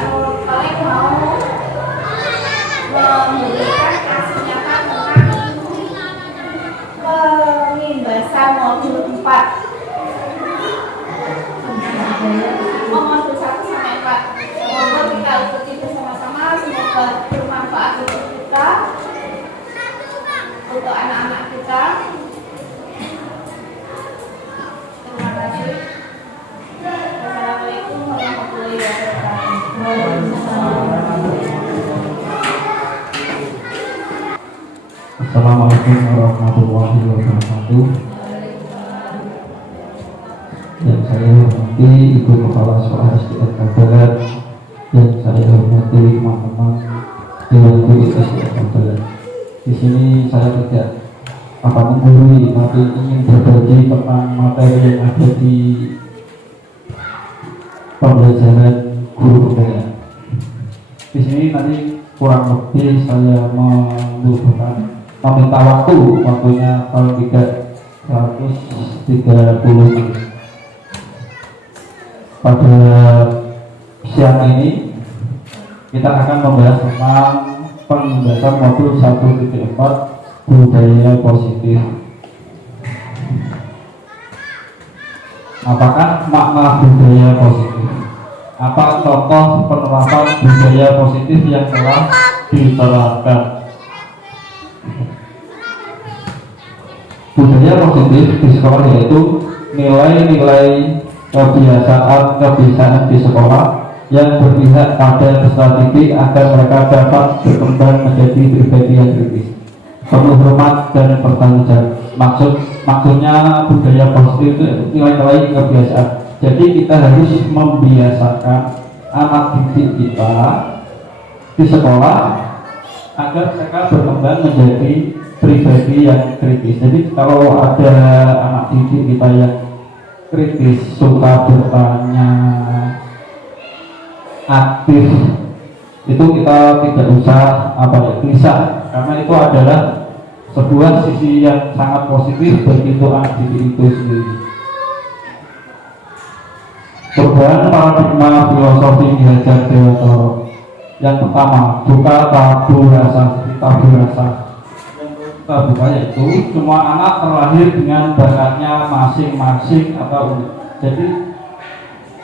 Nurul Khalid mau memberikan kasih nyata tentang pengimbasan modul 4 modul 1 sampai 4. Semoga kita ikuti bersama-sama, semoga bermanfaat untuk kita, untuk anak-anak kita. Terima kasih. Assalamualaikum warahmatullahi wabarakatuh. Assalamualaikum warahmatullahi wabarakatuh. Yang saya hormati Ibu Kepala Sekolah SDN Kabalan, yang saya hormati teman-teman Dewan Guru SDN Kabalan. Di sini saya tidak menggurui, tapi ingin berbagi tentang materi yang ada di pembelajaran guru budaya. Di sini nanti kurang lebih saya meminta waktunya kalau tidak 130 menit. Pada siang ini kita akan membahas tentang pembahasan modul 1.4 budaya positif. Apakah makna budaya positif? Apa contoh penerapan budaya positif yang telah diterapkan? Budaya positif di sekolah yaitu nilai-nilai kebiasaan di sekolah yang berpihak pada strategi agar mereka dapat berkembang menjadi pribadi yang kritis, penuh hormat dan bertanggung jawab. Maksudnya budaya positif itu nilai-nilai kebiasaan. Jadi kita harus membiasakan anak didik kita di sekolah agar mereka berkembang menjadi pribadi yang kritis. Jadi kalau ada anak didik kita yang kritis, suka bertanya, aktif, itu kita tidak usah gelisah, karena itu adalah sebuah sisi yang sangat positif bagi anak didik itu sendiri. Perubahan paradigma filosofi Ki Hajar Dewantara. Yang pertama, buka tabu rasa. Yang kita buka yaitu semua anak terlahir dengan bakatnya masing-masing atau unik. Jadi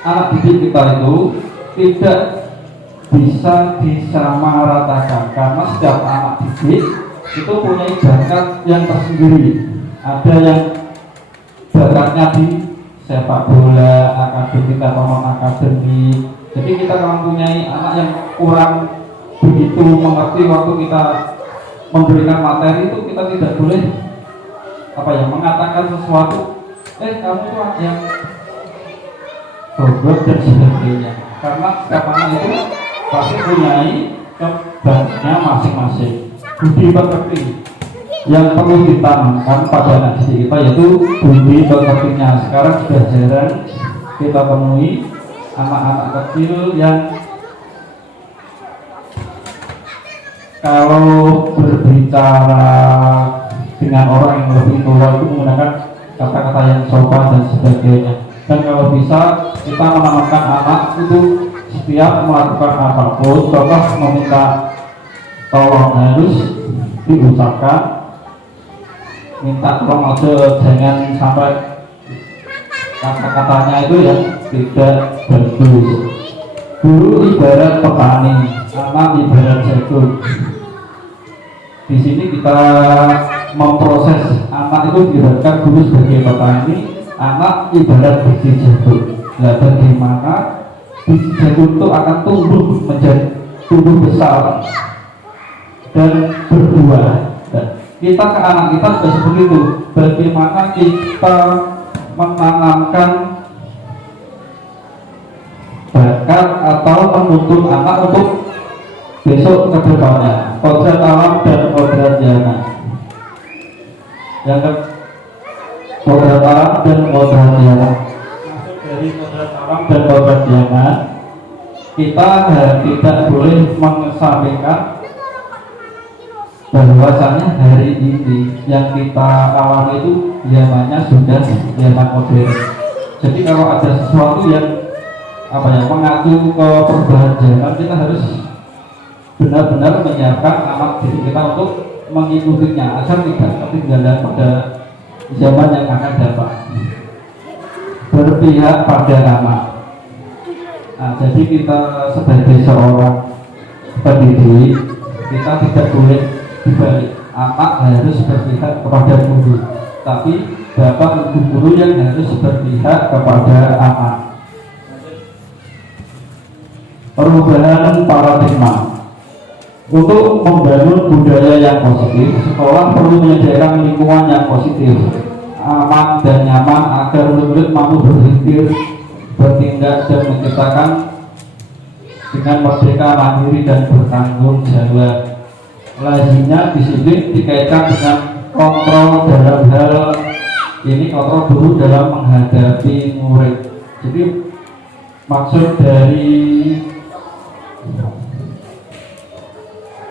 anak didik kita itu tidak bisa disamaratakan, karena setiap anak didik itu punya bakat yang tersendiri. Ada yang bakatnya di sepak bola, akademik atau non akademik. Jadi kita kalau mempunyai anak yang kurang begitu mengerti waktu kita memberikan materi itu, kita tidak boleh mengatakan sesuatu, kamu tuh yang goblok dan sebagainya, karena setiap anak itu pasti punyai kebakatnya masing-masing. Budi pekerti yang perlu ditanamkan pada anak didik kita yaitu budi pekertinya. Sekarang sudah jarang kita temui anak-anak kecil yang kalau berbicara dengan orang yang lebih tua itu menggunakan kata-kata yang sopan dan sebagainya. Dan kalau bisa kita menanamkan anak itu setiap melakukan apapun, contoh meminta tolong harus diucapkan, minta tolong aja, jangan sampai kata-katanya itu yang tidak bagus. Guru ibarat petani, anak ibarat jagung. Di sini kita memproses anak itu diibaratkan guru sebagai petani, anak ibarat biji jagung. Nah, bagaimana biji jagung itu akan tumbuh besar dan berbuah. Kita ke anak kita sudah seperti itu. Bagaimana kita menanamkan bakat atau menuntut anak untuk besok ke depannya. Kodrat alam dan kodrat jana. Yang kodrat alam dan kodrat jana. Masuk dari kodrat alam dan kodrat jana, kita tidak boleh mengesampingkan bahwasanya hari ini yang kita alami itu zamannya sudah zaman modern. Jadi kalau ada sesuatu yang mengacu ke perubahan zaman, kita harus benar-benar menyiapkan anak didik kita untuk mengikutinya agar tidak ketinggalan pada zaman yang akan datang. Berpihak pada anak. Nah, jadi kita sebagai seorang pendidik, kita tidak boleh dibalik. Anak harus berpihak kepada guru, tapi bapak ibu guru yang harus berpihak kepada anak. Perubahan paradigma. Untuk membangun budaya yang positif, sekolah perlu menyediakan lingkungan yang positif, aman dan nyaman agar murid mampu berpikir, bertindak dan menciptakan dengan merdeka, mandiri dan bertanggung jawab. Lazimnya disiplin dikaitkan dengan kontrol dalam hal ini, kontrol guru dalam menghadapi murid. Jadi maksud dari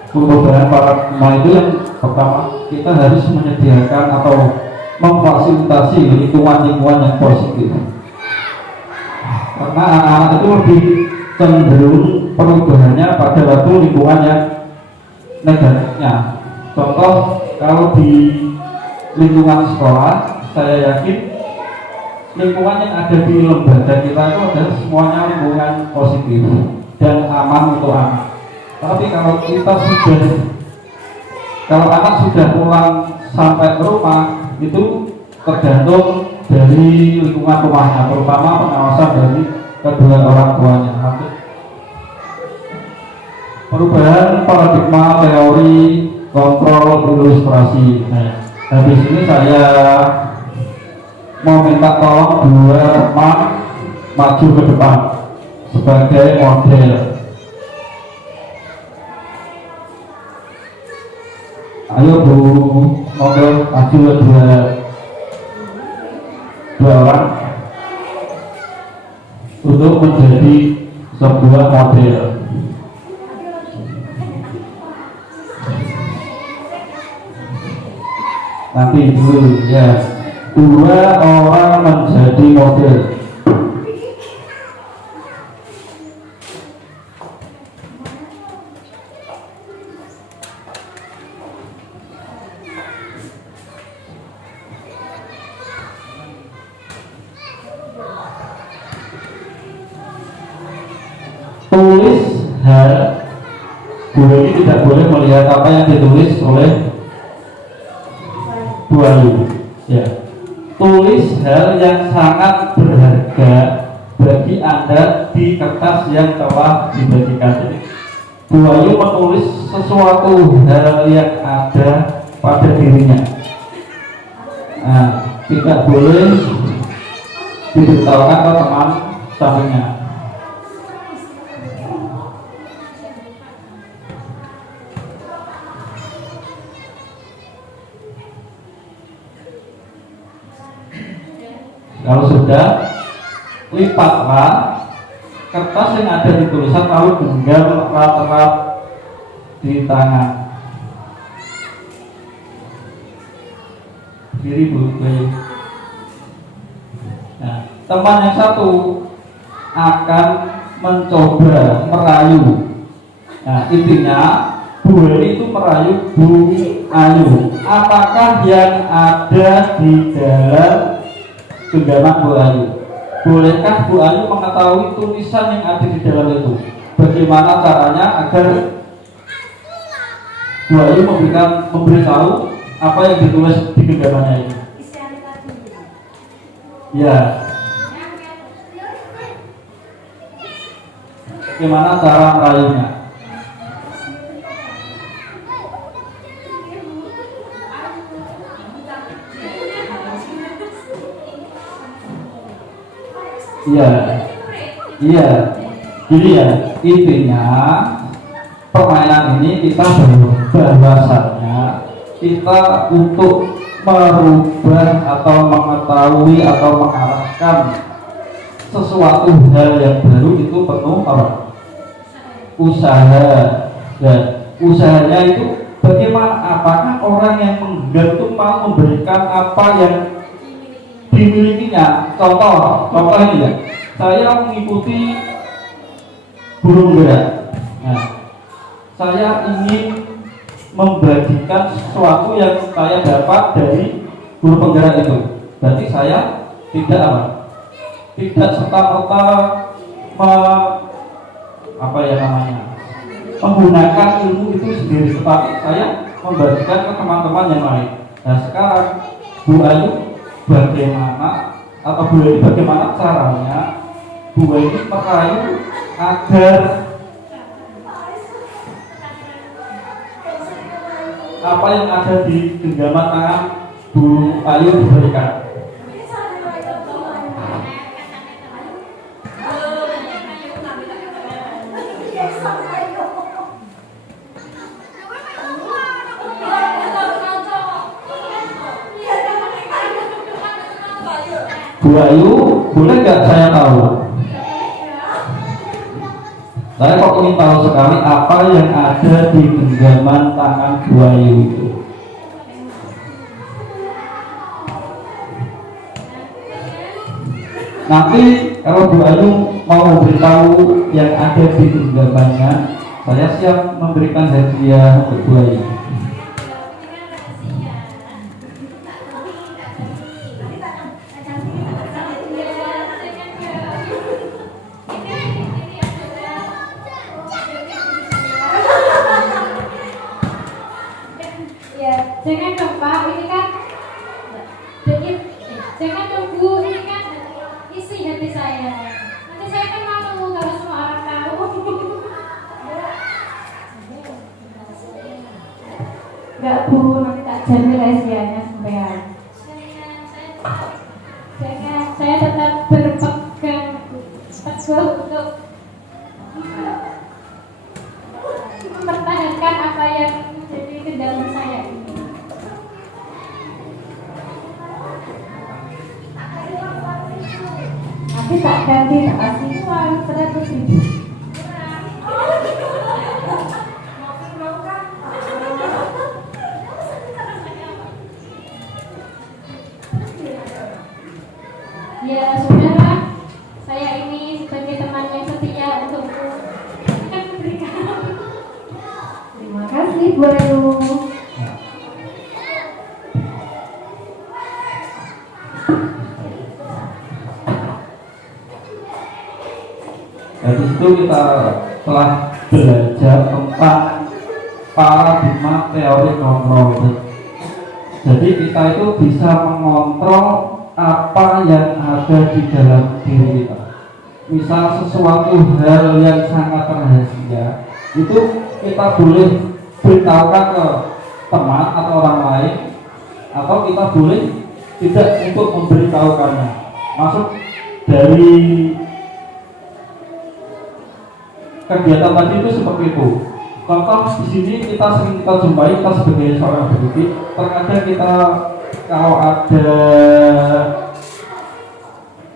perubahan paradigma itu yang pertama, kita harus menyediakan atau memfasilitasi lingkungan-lingkungan yang positif, karena anak-anak itu lebih cenderung perubahannya pada waktu lingkungan yang negatifnya. Contoh, kalau di lingkungan sekolah, saya yakin lingkungan yang ada di lembaga kita itu adalah semuanya lingkungan positif dan aman untuk anak. Tapi kalau anak sudah pulang sampai ke rumah, itu tergantung dari lingkungan rumahnya, terutama pengawasan dari kedua orang tuanya. Perubahan paradigma teori kontrol ilustrasi. Nah, habis ini saya mau minta tolong dua teman maju ke depan sebagai model. Ayo Bu, model maju dua orang untuk menjadi sebuah model. Nanti dulu ya, dua orang menjadi model. Tulis hal, guru ini tidak boleh melihat apa yang ditulis oleh Bu Ayu. Ya, tulis hal yang sangat berharga bagi Anda di kertas yang telah dibagikan. Bu Ayu menulis sesuatu hal yang ada pada dirinya. Nah, tidak boleh diberitahukan ke teman sampingnya. Kalau sudah, lipatlah kertas yang ada di tulisan lalu genggam erat-erat di tangan. Kiri Bu. Nah, teman yang satu akan mencoba merayu. Nah, intinya Bu Heri itu merayu Bu Ayu. Apakah yang ada di dalam genggaman Bu Ayu? Bolehkah Bu Ayu mengetahui tulisan yang ada di dalam itu? Bagaimana caranya agar Bu Ayu memberitahu apa yang ditulis di genggamannya ini? Ya. Bagaimana cara merayunya? Iya, jadi ya intinya permainan ini kita bahwasannya kita untuk merubah atau mengetahui atau mengarahkan sesuatu hal yang baru itu penuh usaha, dan usahanya itu bagaimana, apakah orang yang menggenggam itu mau memberikan apa yang dimilikinya. Contoh ini ya, saya mengikuti guru penggerak. Nah, saya ingin membagikan sesuatu yang saya dapat dari guru penggerak itu. Berarti saya tidak apa? Tidak serta-merta menggunakan ilmu itu sendiri, tetapi saya membagikan ke teman-teman yang lain. Nah sekarang Bu Ayu bagaimana caranya Bu Ayu merayu agar apa yang ada di genggaman tangan Bu Ayu diberikan. Bu Ayu, boleh nggak saya tahu? Saya kok ingin tahu sekali apa yang ada di genggaman tangan Bu Ayu itu. Nanti kalau Bu Ayu mau memberitahu yang ada di genggamannya, saya siap memberikan hadiah untuk Bu Ayu. Jangan dong Pak, ini kan jangan dong Bu, ini kan isi hati saya. Nanti saya kan malu kalau semua orang tahu. Enggak Bu, nanti tak jamin rahasianya sampean. Jangan, saya tetap berpegang teguh untuk mempertahankan apa yang menjadi kendala saya ini. Nanti tak ganti, tak kasih uang 100.000. Ya saudara, saya ini sebagai teman yang setia untukmu akan memberikan. Terima kasih Bu Ayu. Dari situ kita telah belajar tentang paradigma teori kontrol. Jadi kita itu bisa mengontrol apa yang ada di dalam diri kita. Misal sesuatu hal yang sangat rahasia, itu kita boleh beritahukan ke teman atau orang lain, atau kita boleh tidak untuk memberitahukannya. Masuk dari kegiatan tadi itu seperti itu. Contoh di sini kita sering jumpai, kita sebagai seorang pendidik, terkadang kita kalau ada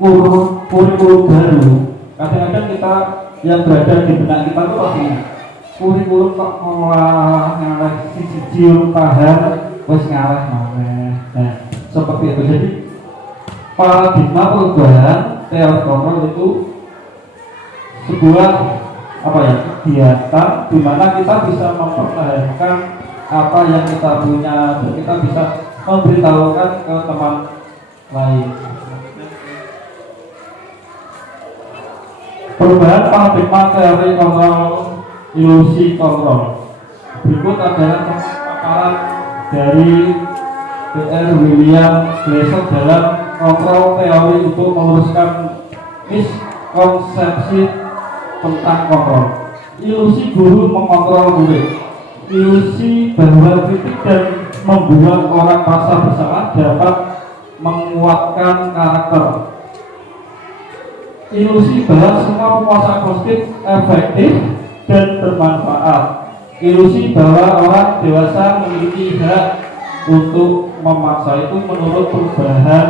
kurikulum baru, kadang-kadang kita yang berada di benak kita itu pasti kurikulum kok ngalah siji tahan wis ngalah maneh. Nah, seperti itu. Jadi paradigma perubahan teori kontrol itu sebuah kegiatan di mana kita bisa mempertahankan apa yang kita punya dan kita bisa memberitahukan ke teman lain. Perubahan paradigma teori kontrol, ilusi kontrol. Berikut adalah paparan dari Dr. William Glasser dalam kontrol teori untuk meluruskan miskonsepsi tentang kontrol. Ilusi guru mengontrol murid. Ilusi bahwa kritik dan membuat orang merasa bersalah dapat menguatkan karakter. Ilusi bahwa semua penguasaan positif efektif dan bermanfaat. Ilusi bahwa orang dewasa memiliki hak untuk memaksa itu menurut perubahan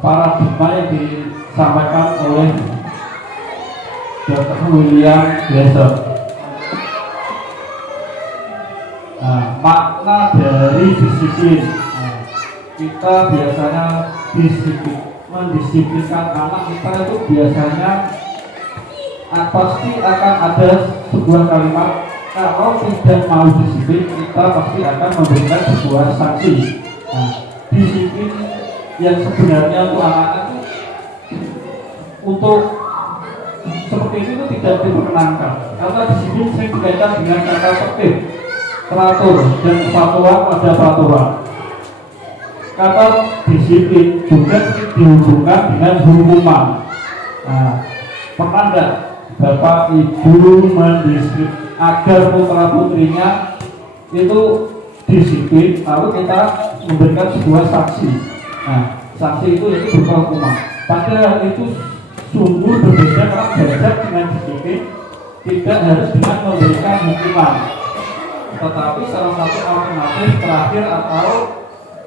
paradigma yang disampaikan oleh Dr. William Glasser. Nah, makna dari disiplin. Nah, kita biasanya disiplin. mendisiplinkan anak kita itu biasanya pasti akan ada sebuah kalimat, kalau tidak mau disiplin kita pasti akan memberikan sebuah sanksi. Nah, disiplin yang sebenarnya untuk anak-anak itu untuk seperti itu tidak diperkenankan, karena disiplin sering dikaitkan dengan kata tertib, teratur, dan kepatuhan pada peraturan. Kata disiplin juga dihubungkan dengan hukuman. Nah, pernah enggak Bapak Ibu mendisiplin agar putra putrinya itu disiplin, lalu kita memberikan sebuah sanksi. Nah, sanksi itu berupa hukuman. Padahal itu sungguh berbeda, karena belajar dengan disiplin tidak harus dengan memberikan hukuman, tetapi salah satu alternatif terakhir atau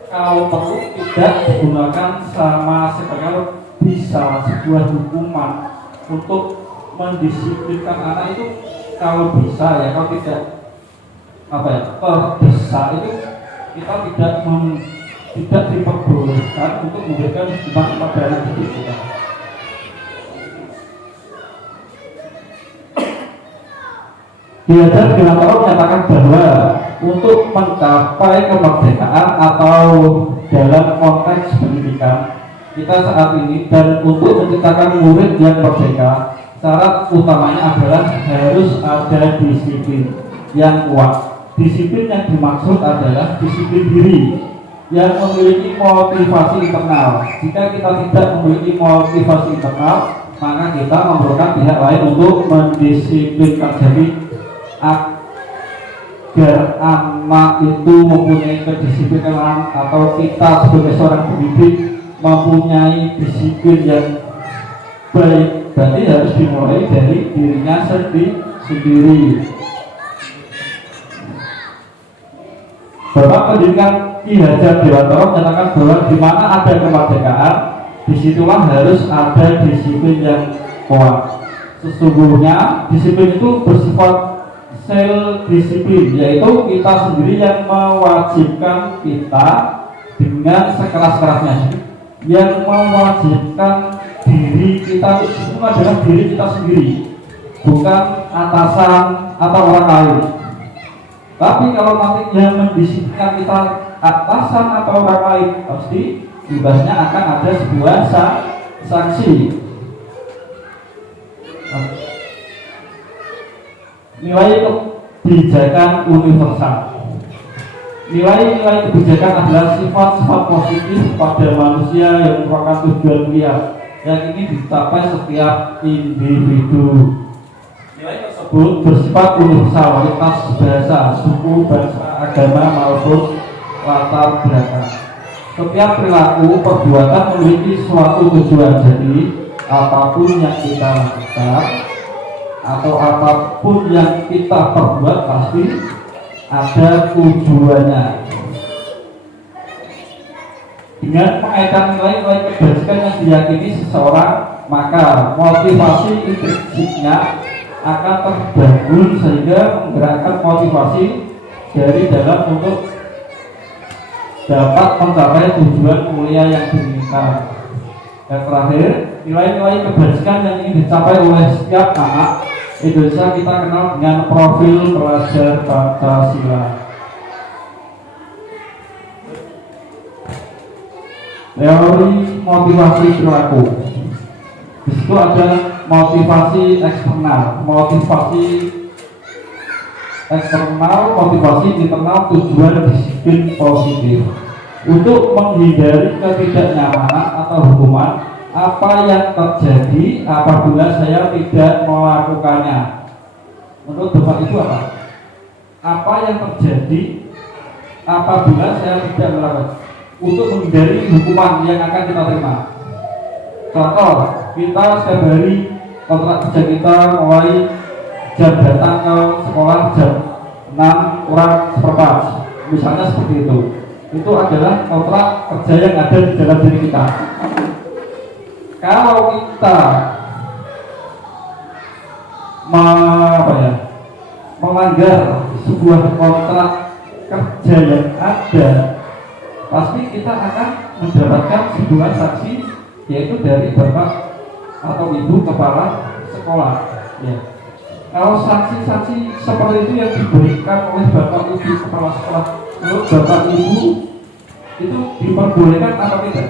kalau perlu tidak digunakan sama sekali bisa sebuah hukuman untuk mendisiplinkan anak itu. Kalau bisa ya, kalau tidak terdesak itu kita tidak diperbolehkan untuk memberikan hukuman kepada anak didik kita. Diajar Binator menyatakan bahwa untuk mencapai kemerdekaan atau dalam konteks pendidikan kita saat ini dan untuk menciptakan murid yang merdeka, syarat utamanya adalah harus ada disiplin yang kuat. Disiplin yang dimaksud adalah disiplin diri yang memiliki motivasi internal. Jika kita tidak memiliki motivasi internal, maka kita memerlukan pihak lain untuk mendisiplinkan. Jadi agar anak itu mempunyai kedisiplinan atau kita sebagai seorang pendidik mempunyai disiplin yang baik, berarti harus dimulai dari dirinya sendiri. Bapak Pendidikan Ki Hajar Dewantara menyatakan bahwa di mana ada kemerdekaan, disitulah harus ada disiplin yang kuat. Sesungguhnya disiplin itu bersifat self disiplin, yaitu kita sendiri yang mewajibkan kita dengan sekeras-kerasnya, yang mewajibkan diri kita itu adalah diri kita sendiri, bukan atasan atau orang lain. Tapi kalau nanti yang mendisiplinkan kita atasan atau orang lain, pasti ibadahnya akan ada sebuah sanksi. Nilai kebijakan universal. Nilai-nilai kebijakan adalah sifat-sifat positif pada manusia yang merupakan tujuan mulia yang ingin dicapai setiap individu. Nilai tersebut bersifat universal, lintas bahasa, suku, bangsa, agama maupun latar belakang. Setiap perilaku perbuatan memiliki suatu tujuan. Jadi apapun yang kita lakukan atau apapun yang kita perbuat pasti ada tujuannya. Dengan mengaitkan nilai-nilai kebajikan yang diyakini seseorang, maka motivasi intrinsiknya akan terbangun sehingga menggerakkan motivasi dari dalam untuk dapat mencapai tujuan mulia yang diinginkan. Dan terakhir, nilai-nilai kebajikan yang ingin dicapai oleh setiap anak Indonesia kita kenal dengan profil pelajar Pancasila. Teori motivasi perilaku. Di situ ada motivasi eksternal, motivasi internal, tujuan disiplin positif. Untuk menghindari ketidaknyamanan atau hukuman, apa yang terjadi apabila saya tidak melakukannya? Menurut Bapak Ibu apa? Apa yang terjadi apabila saya tidak melakukan? Untuk menghindari hukuman yang akan kita terima. Contoh, kita setiap hari kontrak kerja kita mulai jam datang ke sekolah jam 6:04, misalnya seperti itu. Itu adalah kontrak kerja yang ada di dalam diri kita. Kalau kita melanggar sebuah kontrak kerja yang ada, pasti kita akan mendapatkan sebuah sanksi yaitu dari bapak atau ibu kepala sekolah. Ya. Kalau sanksi-sanksi seperti itu yang diberikan oleh bapak ibu kepala sekolah, menurut bapak ibu itu diperbolehkan atau tidak?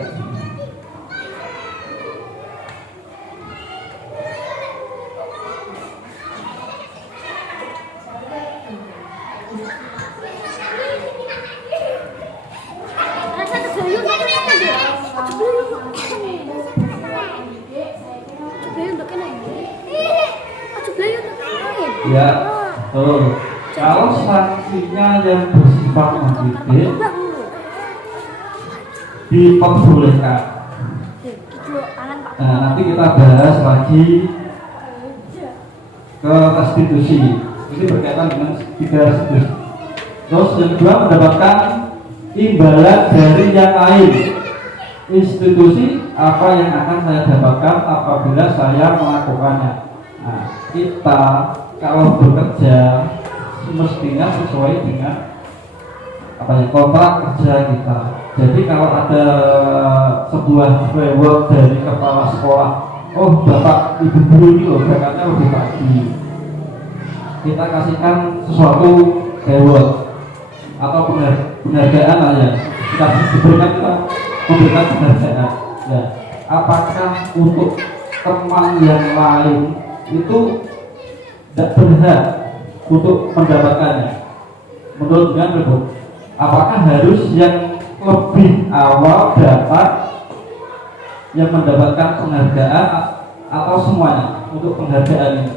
Ya, betul. Kalau sanksinya yang bersifat mendidik diperbolehkan. Nah, nanti kita bahas lagi ke restitusi. Ini berkaitan dengan 3 restitusi. Terus yang kedua, mendapatkan imbalan dari yang lain. Institusi apa yang akan saya dapatkan apabila saya melakukannya. Nah, kita kalau bekerja mestinya sesuai dengan kontrak kerja kita. Jadi kalau ada sebuah reward dari kepala sekolah, oh bapak ibu guru ini loh berangkatnya lebih pagi, kita kasihkan sesuatu reward atau penghargaan aja, kita diberikan, kita memberikan penghargaan. Ya, apakah untuk teman yang lain itu tidak berhak untuk mendapatkannya? Menurut dengan apakah harus yang lebih awal dapat yang mendapatkan penghargaan atau semuanya untuk penghargaan ini?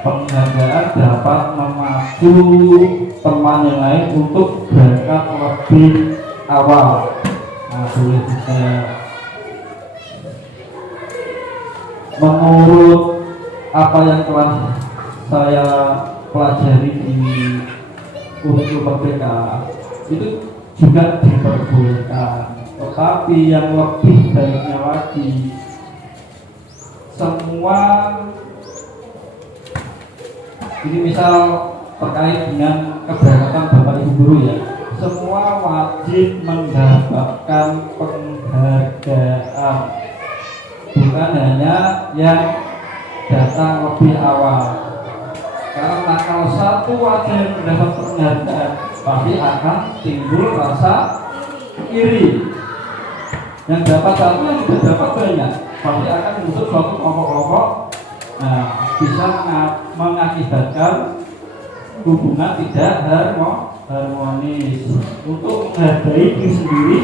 Penghargaan dapat memacu teman yang lain untuk berangkat lebih awal. Nah, boleh juga menurut apa yang telah saya pelajari di Universitas Merdeka itu juga diperbolehkan. Tetapi yang lebih baiknya lagi, semua ini misal terkait dengan keberangkatan bapak ibu guru ya, semua wajib mendapatkan penghargaan, bukan hanya yang datang lebih awal. Karena kalau satu aja yang mendapat penghargaan, pasti akan timbul rasa iri. Yang dapat satu, yang tidak dapat banyak, pasti akan membentuk suatu kelompok-kelompok. Nah, bisa mengakibatkan hubungan tidak harmonis. Untuk menghargai diri sendiri,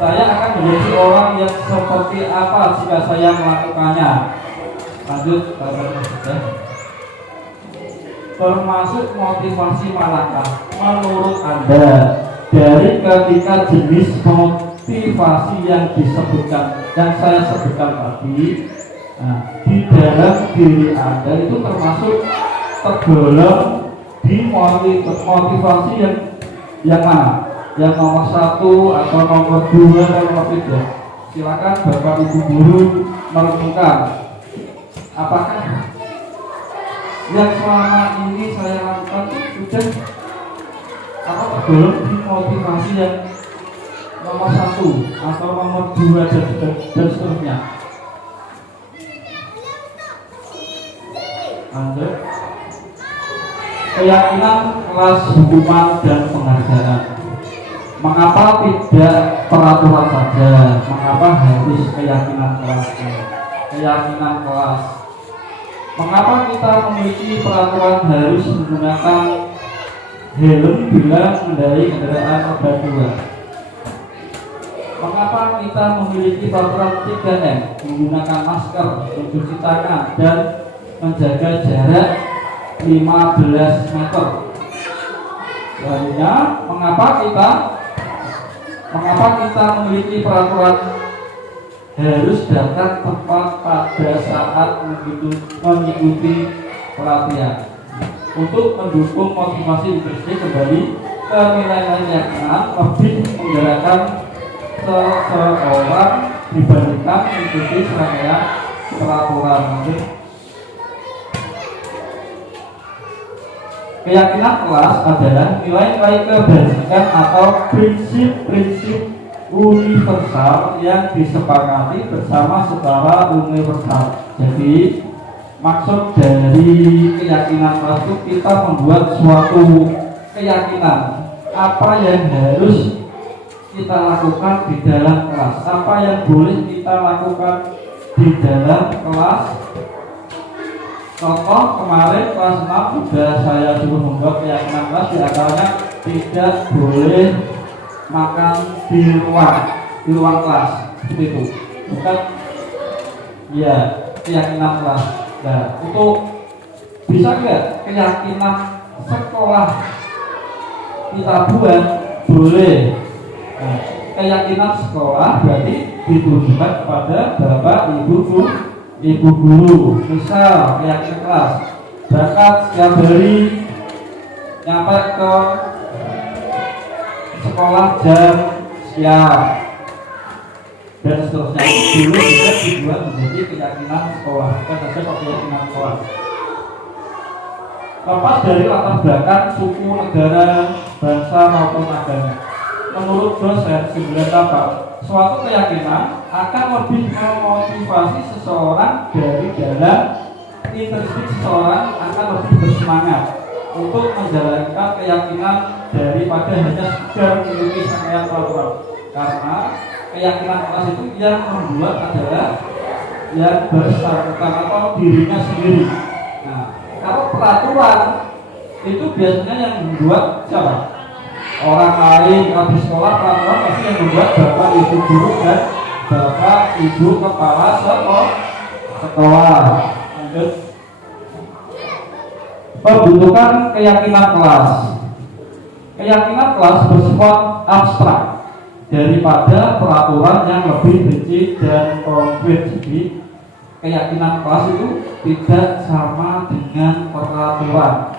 saya akan menjadi orang yang seperti apa jika saya melakukannya. Lanjut, termasuk motivasi manakah menurut Anda dari ketiga jenis motivasi yang disebutkan, yang saya sebutkan tadi? Nah, di dalam diri Anda itu termasuk tergolong di motivasi yang mana? Yang nomor 1 atau nomor 2 atau nomor 3? Silakan Bapak Ibu guru merenungkan. Apakah yang selama ini saya lakukan itu sudah tergolong di motivasi yang nomor 1 atau nomor 2 dan seterusnya? Lanjut. Keyakinan, kelas, hukuman, dan penghargaan. Mengapa tidak peraturan saja? Mengapa harus keyakinan kelas? Keyakinan kelas. Mengapa kita memiliki peraturan harus menggunakan helm bila mengendarai kendaraan roda 2? Mengapa kita memiliki peraturan 3M, menggunakan masker, mencuci tangan, dan menjaga jarak 15 meter? Lainnya, mengapa kita memiliki peraturan harus datang tepat pada saat mengikuti pelatihan untuk mendukung motivasi leadership kembali ke nilai-nilai yang lebih menggerakkan seseorang dibandingkan mengikuti serangkaian peraturan. Keyakinan kelas adalah nilai-nilai kebajikan atau prinsip-prinsip universal yang disepakati bersama secara universal. Jadi maksud dari keyakinan kelas itu kita membuat suatu keyakinan apa yang harus kita lakukan di dalam kelas, apa yang boleh kita lakukan di dalam kelas. Contoh kemarin kelas 6 sudah saya suruh membuat keyakinan kelas, di antaranya tidak boleh makan di ruang kelas, seperti itu. Bukan ya keyakinan kelas. Nah, untuk bisa nggak keyakinan sekolah kita buat boleh? Nah, keyakinan sekolah berarti ditujukan kepada bapak ibu guru. Misal keyakinan kelas berangkat setiap hari nyampe ke sekolah jam siang dan seterusnya. Dulu bisa dibuat menjadi keyakinan sekolah, bukan saja keyakinan sekolah. Lepas dari latar belakang suku, negara, bangsa maupun agama. Menurut dosen 98, suatu keyakinan akan lebih memotivasi seseorang dari dalam intrinsik seseorang akan lebih bersemangat untuk menjalankan keyakinan daripada hanya sekedar mengikuti serangkaian peraturan. Karena keyakinan kelas itu yang membuat adalah yang bersangkutan atau dirinya sendiri. Nah, kalau peraturan itu biasanya yang membuat siapa? Orang lain. Kalau di sekolah peraturan pasti yang membuat bapak ibu guru dan bapak ibu kepala sekolah. Lanjut. Pembentukan keyakinan kelas. Keyakinan kelas bersifat abstrak daripada peraturan yang lebih rinci dan konkret. Jadi keyakinan kelas itu tidak sama dengan peraturan.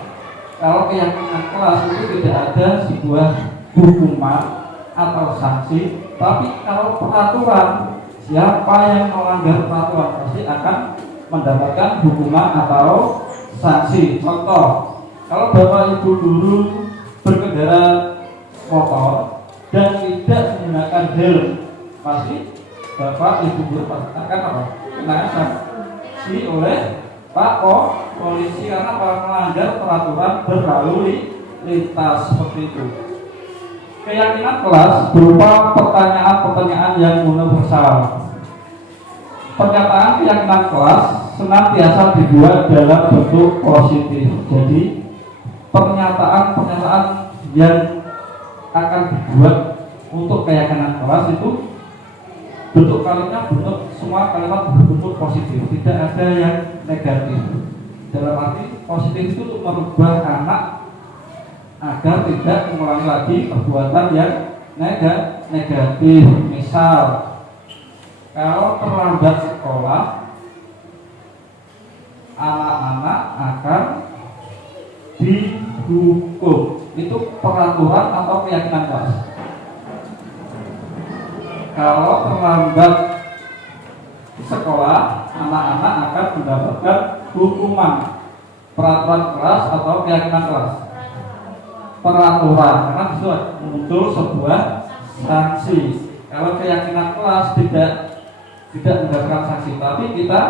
Kalau keyakinan kelas itu tidak ada sebuah hukuman atau sanksi, tapi kalau peraturan, siapa yang melanggar peraturan pasti akan mendapatkan hukuman atau sanksi. Contoh, kalau bapak ibu guru berkendara motor dan tidak menggunakan helm, pasti bapak ibu guru akan apa? Kena sanksi oleh Pak polisi karena melanggar peraturan berlalu lintas seperti itu. Keyakinan kelas berupa pertanyaan-pertanyaan yang universal. Pernyataan keyakinan kelas senantiasa dibuat dalam bentuk positif. Jadi pernyataan-pernyataan yang akan dibuat untuk keyakinan kelas itu bentuk kalimatnya semua kalimat berbentuk positif, tidak ada yang negatif. Dalam arti positif itu untuk merubah anak agar tidak mengulangi lagi perbuatan yang negatif. Misal, kalau terlambat sekolah, anak-anak akan dihukum. Itu peraturan atau keyakinan kelas. Kalau terlambat sekolah, anak-anak akan mendapatkan hukuman. Peraturan kelas atau keyakinan kelas? Peraturan, karena bisa muncul sebuah sanksi. Kalau keyakinan kelas tidak mendapatkan sanksi, tapi kita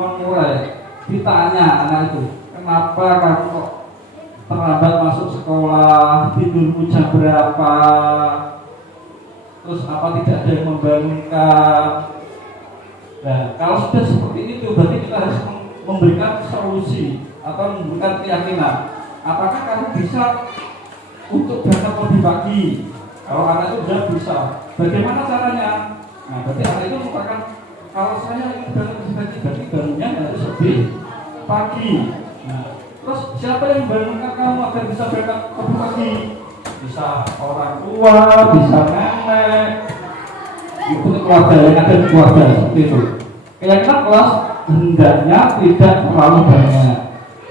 mengurai, ditanya anak itu, kenapa kamu kok terlambat masuk sekolah, tidurmu jam berapa? Terus apa tidak ada yang membangunkan? Nah, kalau sudah seperti itu berarti kita harus memberikan solusi atau memberikan keyakinan. Apakah kamu bisa untuk berangkat lebih pagi? Kalau anak itu sudah bisa, bagaimana caranya? Nah, berarti anak itu mengatakan kalau saya ingin berangkat lebih pagi, berarti bangunnya harus lebih pagi. Nah, terus siapa yang membangunkan kamu agar bisa berangkat lebih pagi? Bisa orang tua, bisa nenek, itu keluarga yang ada di keluarga seperti itu. Keyakinan kelas hendaknya tidak terlalu banyak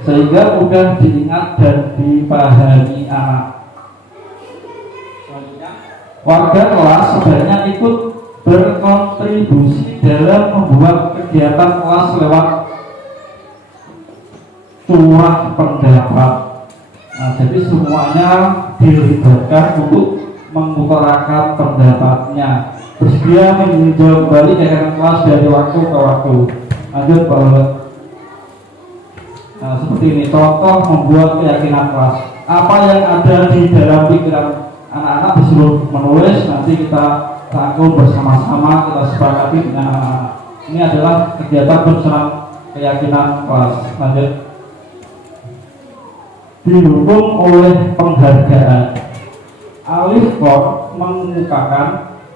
sehingga mudah diingat dan dipahami anak. Selanjutnya, Warga kelas sebaiknya ikut berkontribusi dalam membuat kegiatan kelas lewat curah pendapat. Nah, jadi semuanya dilibatkan untuk mengutarakan pendapatnya. Bersedia meninjau kembali kegiatan kelas dari waktu ke waktu. Lanjut Pak. Nah, seperti ini contoh membuat keyakinan kelas. Apa yang ada di dalam pikiran anak-anak disuruh menulis, nanti kita rangkum bersama-sama, kita sepakati dengan anak-anak. Ini adalah kegiatan penyusunan keyakinan kelas. Lanjut. Didukung oleh penghargaan. Alif Kor mengemukakan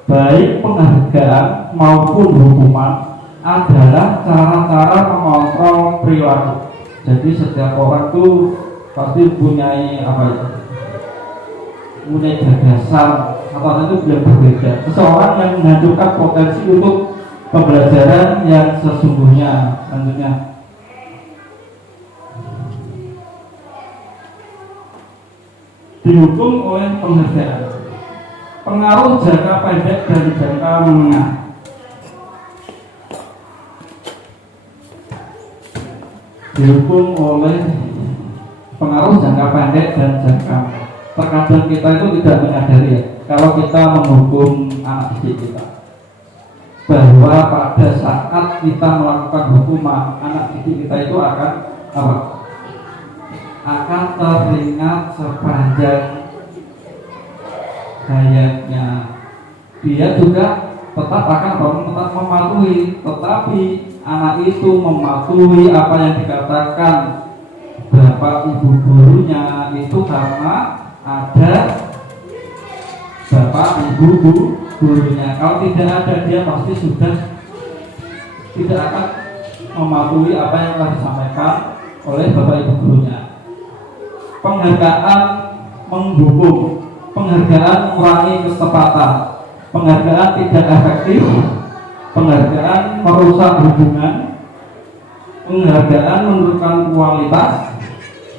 baik penghargaan maupun hukuman adalah cara-cara mengontrol perilaku. Jadi setiap orang tuh pasti punya punya gagasan atau itu yang berbeda. Seseorang yang menghancurkan potensi untuk pembelajaran yang sesungguhnya. Selanjutnya, didukung oleh penghargaan. Pengaruh jangka pendek dan jangka menengah. Didukung oleh pengaruh jangka pendek dan jangka. Terkadang kita itu tidak menyadari ya, kalau kita menghukum anak didik kita, bahwa pada saat kita melakukan hukuman, anak didik kita itu akan apa? Akan teringat sepanjang hayatnya. Dia juga tetap akan tetap mematuhi, tetapi anak itu mematuhi apa yang dikatakan bapak ibu gurunya itu karena ada bapak ibu gurunya. Kalau tidak ada, dia pasti sudah tidak akan mematuhi apa yang telah disampaikan oleh bapak ibu gurunya. Penghargaan menghukum, penghargaan mengurangi ketepatan, penghargaan tidak efektif, penghargaan merusak hubungan, penghargaan menurunkan kualitas,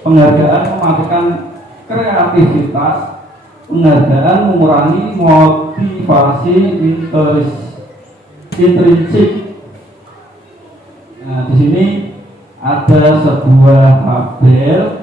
penghargaan mematikan kreativitas, penghargaan mengurangi motivasi intrinsik. Nah, di sini ada sebuah tabel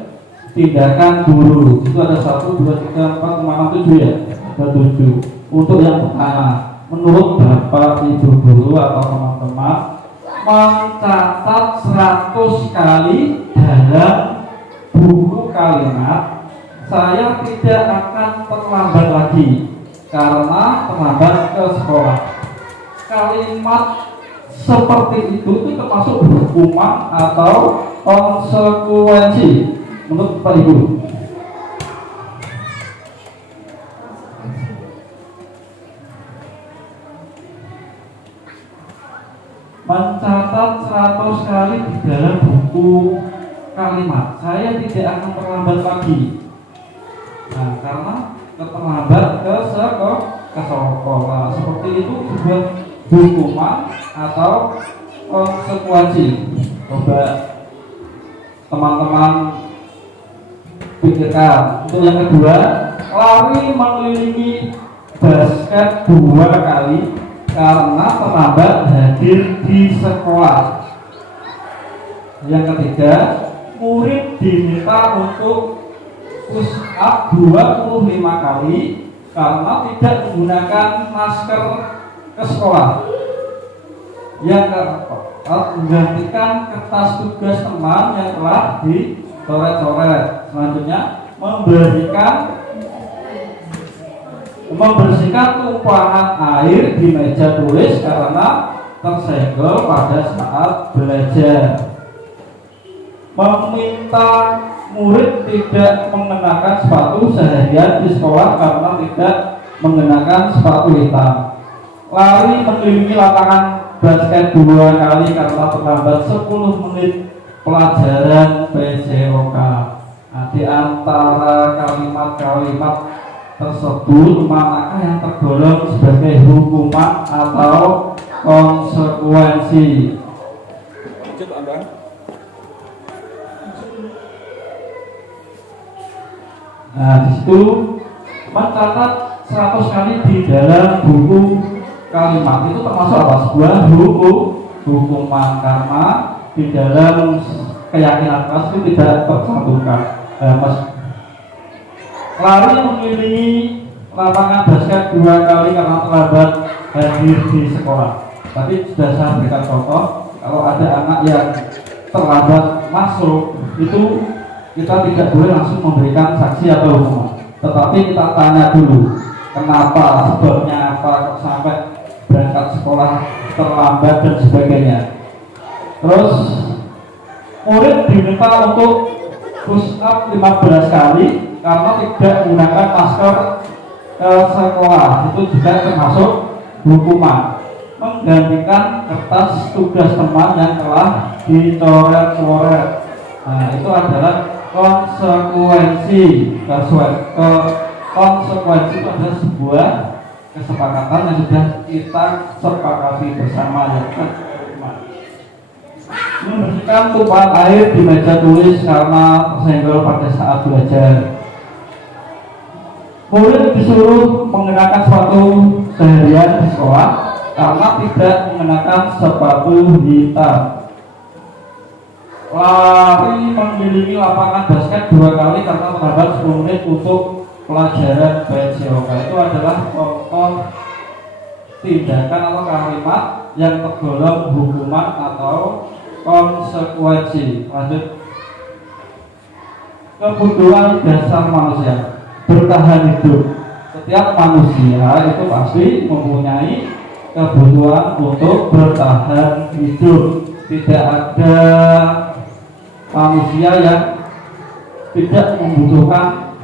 tindakan guru. Itu ada 1, 2, 3, 4, 5, 6, 7 ya. Ada 7. Untuk yang pertama, menurut Bapak Ibu guru atau teman-teman, mencatat 100 kali dalam buku kalimat, saya tidak akan terlambat lagi karena terlambat ke sekolah. Kalimat seperti itu termasuk hukuman atau konsekuensi menurut Pak Ibu. Mencatat 100 kali di dalam buku kalimat, saya tidak akan terlambat lagi. Nah, karena terlambat ke sekolah, seperti itu sebuah hukuman atau konsekuensi. Coba teman-teman pikirkan. Untuk yang kedua, lari mengelilingi basket 2 kali karena terlambat hadir di sekolah. Yang ketiga, murid diminta untuk push up 25 kali karena tidak menggunakan masker ke sekolah. Yang keempat, menggantikan kertas tugas teman yang telah dicoret-coret. Selanjutnya, membersihkan tumpahan air di meja tulis karena tersenggol pada saat belajar. Meminta murid tidak mengenakan sepatu seharian di sekolah karena tidak mengenakan sepatu hitam. Lari mengelilingi lapangan basket 2 kali karena terlambat 10 menit pelajaran PJOK. Nah, di antara kalimat-kalimat tersebut, manakah yang tergolong sebagai hukuman atau konsekuensi? Lanjut Anda. Nah, di situ mencatat 100 kali di dalam buku kalimat itu termasuk apa? Sebuah hukuman, karena di dalam keyakinan keras itu tidak tercantumkan. Lari mengelilingi lapangan basket 2 kali karena terlambat hadir di sekolah. Tadi sudah saya berikan contoh, kalau ada anak yang terlambat masuk, itu kita tidak boleh langsung memberikan sanksi atau hukuman, tetapi kita tanya dulu kenapa, sebabnya apa kok sampai berangkat sekolah terlambat dan sebagainya. Terus murid diminta untuk push up 15 kali karena tidak menggunakan masker ke sekolah, itu juga termasuk hukuman. Menggantikan kertas tugas teman yang telah dicoret-coret, nah itu adalah konsekuensi. Konsekuensi itu adalah sebuah kesepakatan yang sudah kita sepakati bersama, yaitu membersihkan tumpahan air di meja tulis karena tersenggol pada saat belajar. Murid disuruh mengenakan sepatu seharian di sekolah karena tidak mengenakan sepatu hitam. Lari mengelilingi lapangan basket 2 kali karena terlambat 10 menit untuk pelajaran bait yoga. Itu adalah contoh tindakan atau kalimat yang tergolong hukuman atau konsekuensi. Lanjut, kebutuhan dasar manusia bertahan hidup. Setiap manusia itu pasti mempunyai kebutuhan untuk bertahan hidup. Tidak ada manusia yang tidak membutuhkan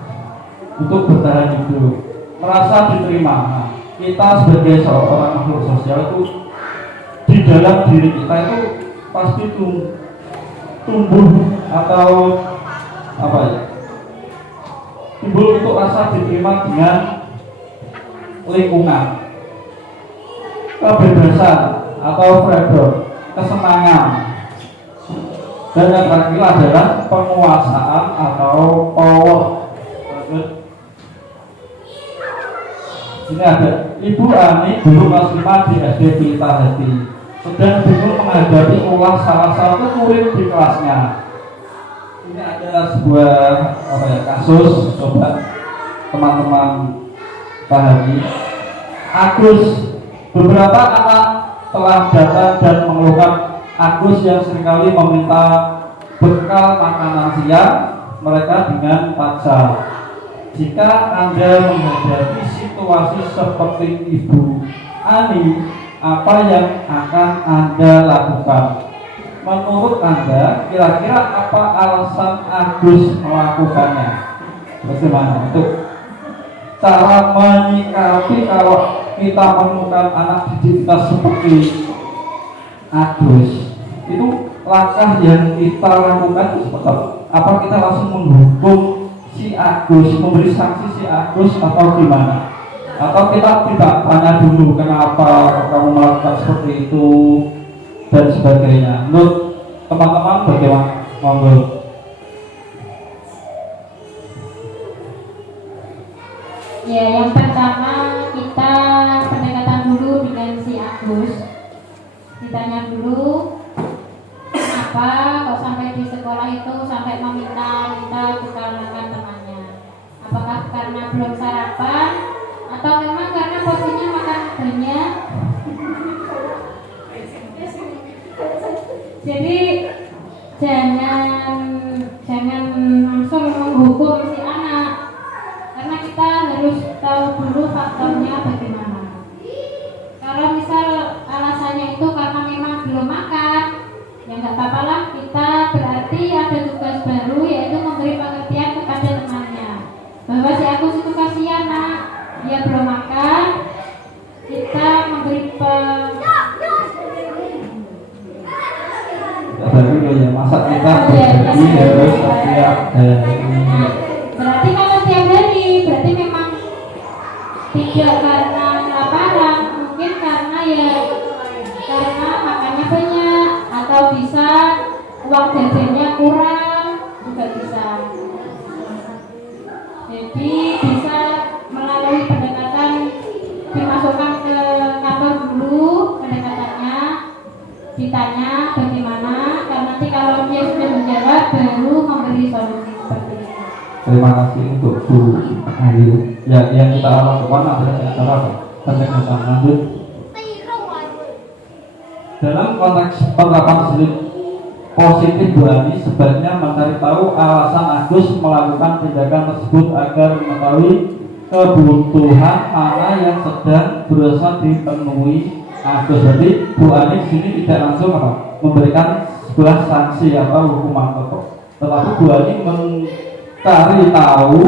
untuk bertahan hidup, merasa diterima. Nah, kita sebagai seorang makhluk sosial itu di dalam diri kita itu pasti tumbuh atau apa ya, timbul untuk rasa diterima dengan lingkungan, kebebasan atau freedom, kesenangan, dan yang terakhir adalah penguasaan atau power. Ini ada Ibu Ani dulu kelas 5 di SD Pelita Hati, sedang bingung menghadapi ulah salah satu murid di kelasnya. Ini ada sebuah kasus, coba teman-teman pahami. Agus, beberapa anak telah datang dan mengeluhkan Agus yang seringkali meminta bekal makanan siang mereka dengan paksa. Jika Anda menghadapi situasi seperti Ibu Ani, apa yang akan Anda lakukan? Menurut Anda, kira-kira apa alasan Agus melakukannya? Bagaimana untuk cara menyikapi kalau kita menemukan anak didik kita seperti Agus? Itu langkah yang kita lakukan seperti apa? Apa kita langsung menghukum si Agus, memberi sanksi si Agus, atau gimana? Atau kita tidak tanya dulu kenapa kamu melakukan seperti itu dan sebagainya. Menurut teman-teman bagaimana? Monggo. Ya, yang pertama kita pendekatan dulu dengan si Agus. Ditanya dulu kenapa kok sampai di sekolah itu sampai meminta bekal makan temannya. Apakah karena belum sarapan atau memang karena porsinya makan banyak? Jadi jangan langsung menghukum si anak, karena kita harus tahu dulu faktornya bagaimana. Kalau misal alasannya itu karena memang belum makan, ya nggak apa-apa lah, kita berarti ada tugas baru, yaitu memberi pengertian kepada temannya bahwa si Agus itu kasihan nak, dia belum makan. Kita memberi ya, masa kita berarti harus setiap hari. Berarti kalau setiap hari, berarti memang tidak karena kelaparan, mungkin karena makannya banyak, atau bisa uang jajannya kurang, juga bisa. Jadi bisa melalui pendekatan Terima kasih untuk Bu Ayu. Ya, yang kita lakukan adalah cara pendekatan lanjut. Dalam konteks penerapan sudut positif Bu Ani sebaiknya mencari tahu alasan Agus melakukan tindakan tersebut agar mengetahui kebutuhan mana yang sedang berusaha dipenuhi Agus. Jadi Bu Ani di sini tidak langsung memberikan sebuah sanksi atau hukuman tetapi Bu Ani mencari tahu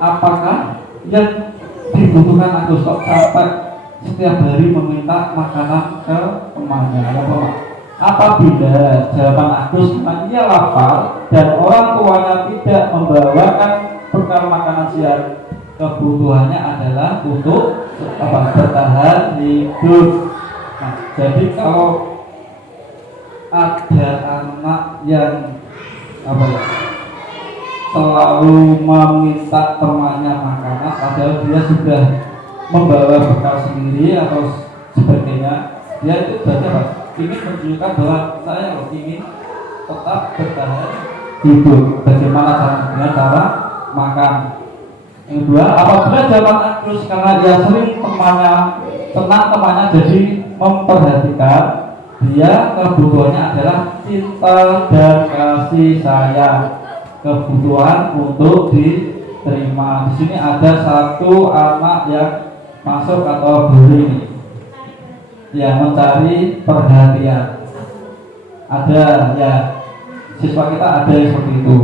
apakah yang dibutuhkan Agus kok sampai setiap hari meminta makanan ke temannya. Apabila jawaban Agus ia lapar dan orang tuanya tidak membawakan bekal makanan siang, kebutuhannya adalah untuk bertahan hidup. Nah, jadi kalau ada anak yang selalu meminta temannya makanan padahal dia sudah membawa bekal sendiri atau sebagainya, dia itu berarti ingin menunjukkan bahwa saya ingin tetap bertahan hidup. Bagaimana cara? Dengan cara makan. Yang kedua, apabila zaman Agus karena dia sering temannya jadi memperhatikan, dia kebutuhannya adalah cinta dan kasih sayang, kebutuhan untuk diterima. Di sini ada satu anak yang masuk kategori yang mencari perhatian. Ada ya, siswa kita ada yang seperti itu.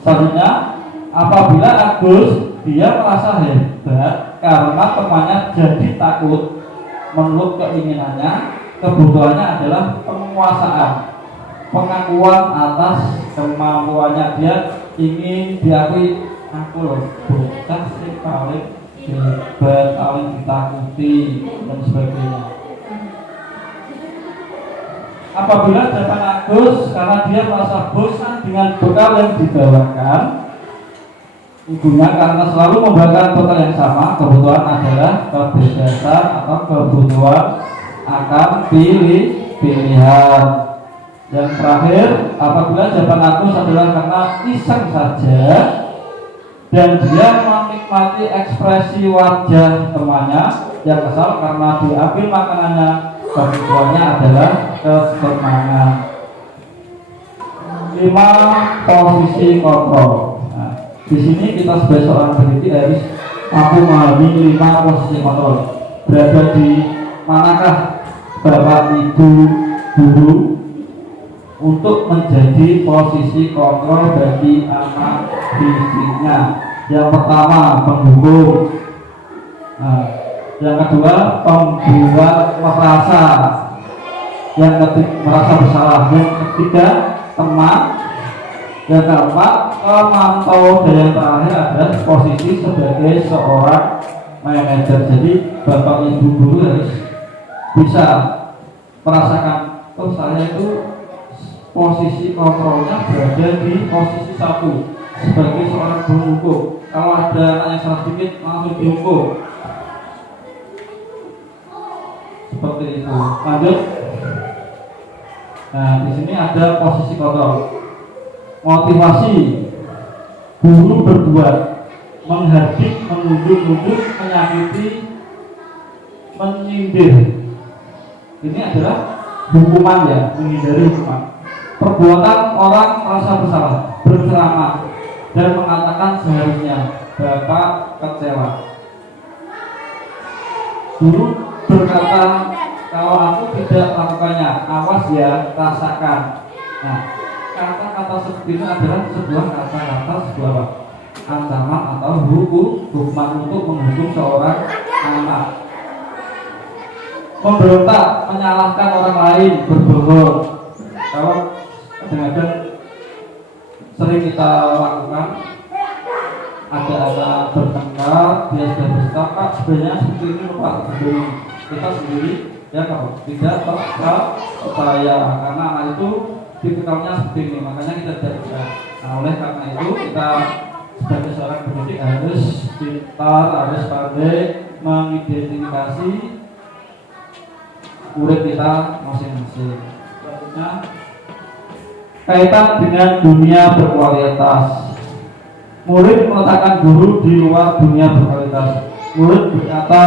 Selanjutnya, apabila Agus dia merasa hebat karena temannya jadi takut menurut keinginannya, kebutuhannya adalah penguasaan, pengakuan atas kemampuannya. Dia ingin diakui, aku loh bocah sih paling hebat, paling ditakuti dan sebagainya. Apabila zaman Agus karena dia merasa bosan dengan bekal yang dibawakan ibunya karena selalu membawakan bekal yang sama, kebutuhan adalah kebebasan atau kebutuhan akan pilihan. Yang terakhir, apabila jawaban Agus adalah karena iseng saja dan dia menikmati ekspresi wajah temannya yang kesal karena diambil makanannya, kebutuhannya adalah kesenangan. 5. Posisi kontrol. Nah, di sini kita sebagai seorang pendidik harus mampu memahami 5 posisi kontrol. Berada di manakah Bapak Ibu guru untuk menjadi posisi kontrol bagi anak didiknya. Yang pertama, penghukum. Nah, yang kedua, pembuat merasa. Yang ketiga, merasa bersalah. Yang ketiga, teman. Yang keempat, pemantau. Dan yang terakhir adalah posisi sebagai seorang manajer. Jadi Bapak Ibu guru harus bisa merasakan, oh saya itu posisi kontrolnya berada di posisi 1 sebagai seorang penghukum. Kalau ada anak yang salah sedikit langsung dihukum. Seperti itu. Lanjut. Nah, di sini ada posisi kontrol. Motivasi. Guru berbuat, menghardik, menunjuk-nunjuk, menyakiti, menyindir. Ini adalah hukuman ya, menghindari hukuman. Perbuatan orang merasa bersalah, berceramah dan mengatakan seharusnya Bapak kecewa. Guru berkata, kalau aku tidak melakukannya, awas ya, rasakan. Nah, kata-kata seperti ini adalah sebuah kata-kata sebuah ancaman atau hukuman untuk menghukum seorang anak. Memberontak, menyalahkan orang lain, berbohong. Kalau kadang-kadang sering kita lakukan, ada anak bertengkar, dia sudah bersepakat sebenarnya seperti ini Pak, sebelum kita sendiri ya kalau tidak percaya karena anak itu tipikalnya seperti ini, makanya kita tidak bisa. Nah, oleh karena itu kita sebagai seorang pendidik harus pintar, harus pandai mengidentifikasi murid kita masing-masing. Selanjutnya, kaitan dengan dunia berkualitas. Murid meletakkan guru di luar dunia berkualitas. Murid berkata,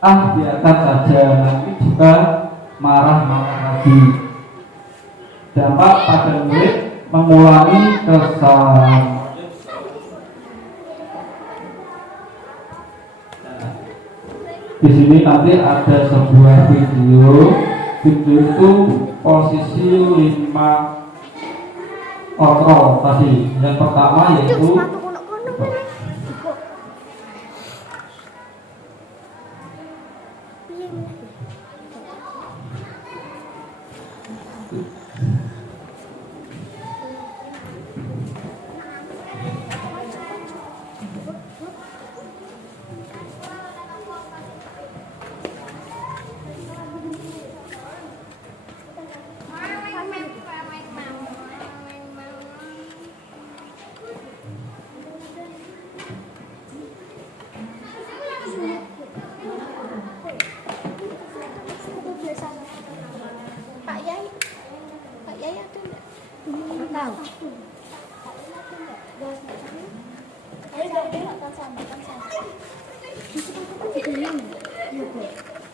biarkan saja, nanti juga marah-marah lagi. Dampak pada murid mengulangi kesalahan. Di sini nanti ada sebuah video. Video itu posisi 5 kontrol tadi. Yang pertama yaitu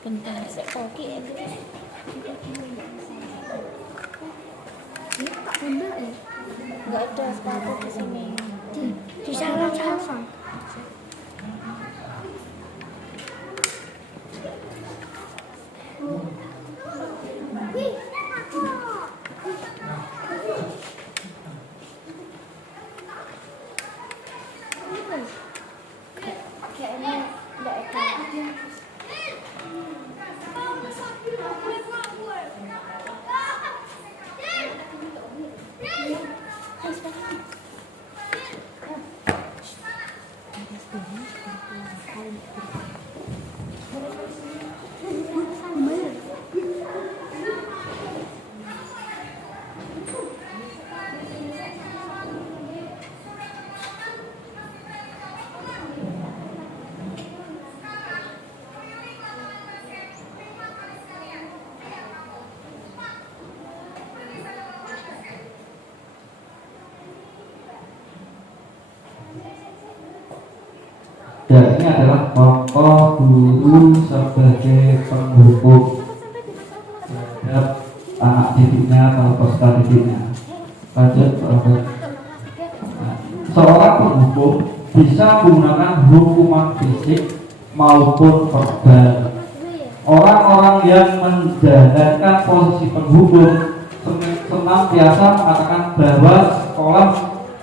bentar saya koki nggak ada sepatu di sini di sana. Dan ini adalah contoh guru sebagai penghukum terhadap anak didiknya atau peserta didiknya. Lanjut, seorang penghukum bisa menggunakan hukuman fisik maupun verbal. Orang-orang yang menjalankan posisi penghukum senantiasa mengatakan bahwa sekolah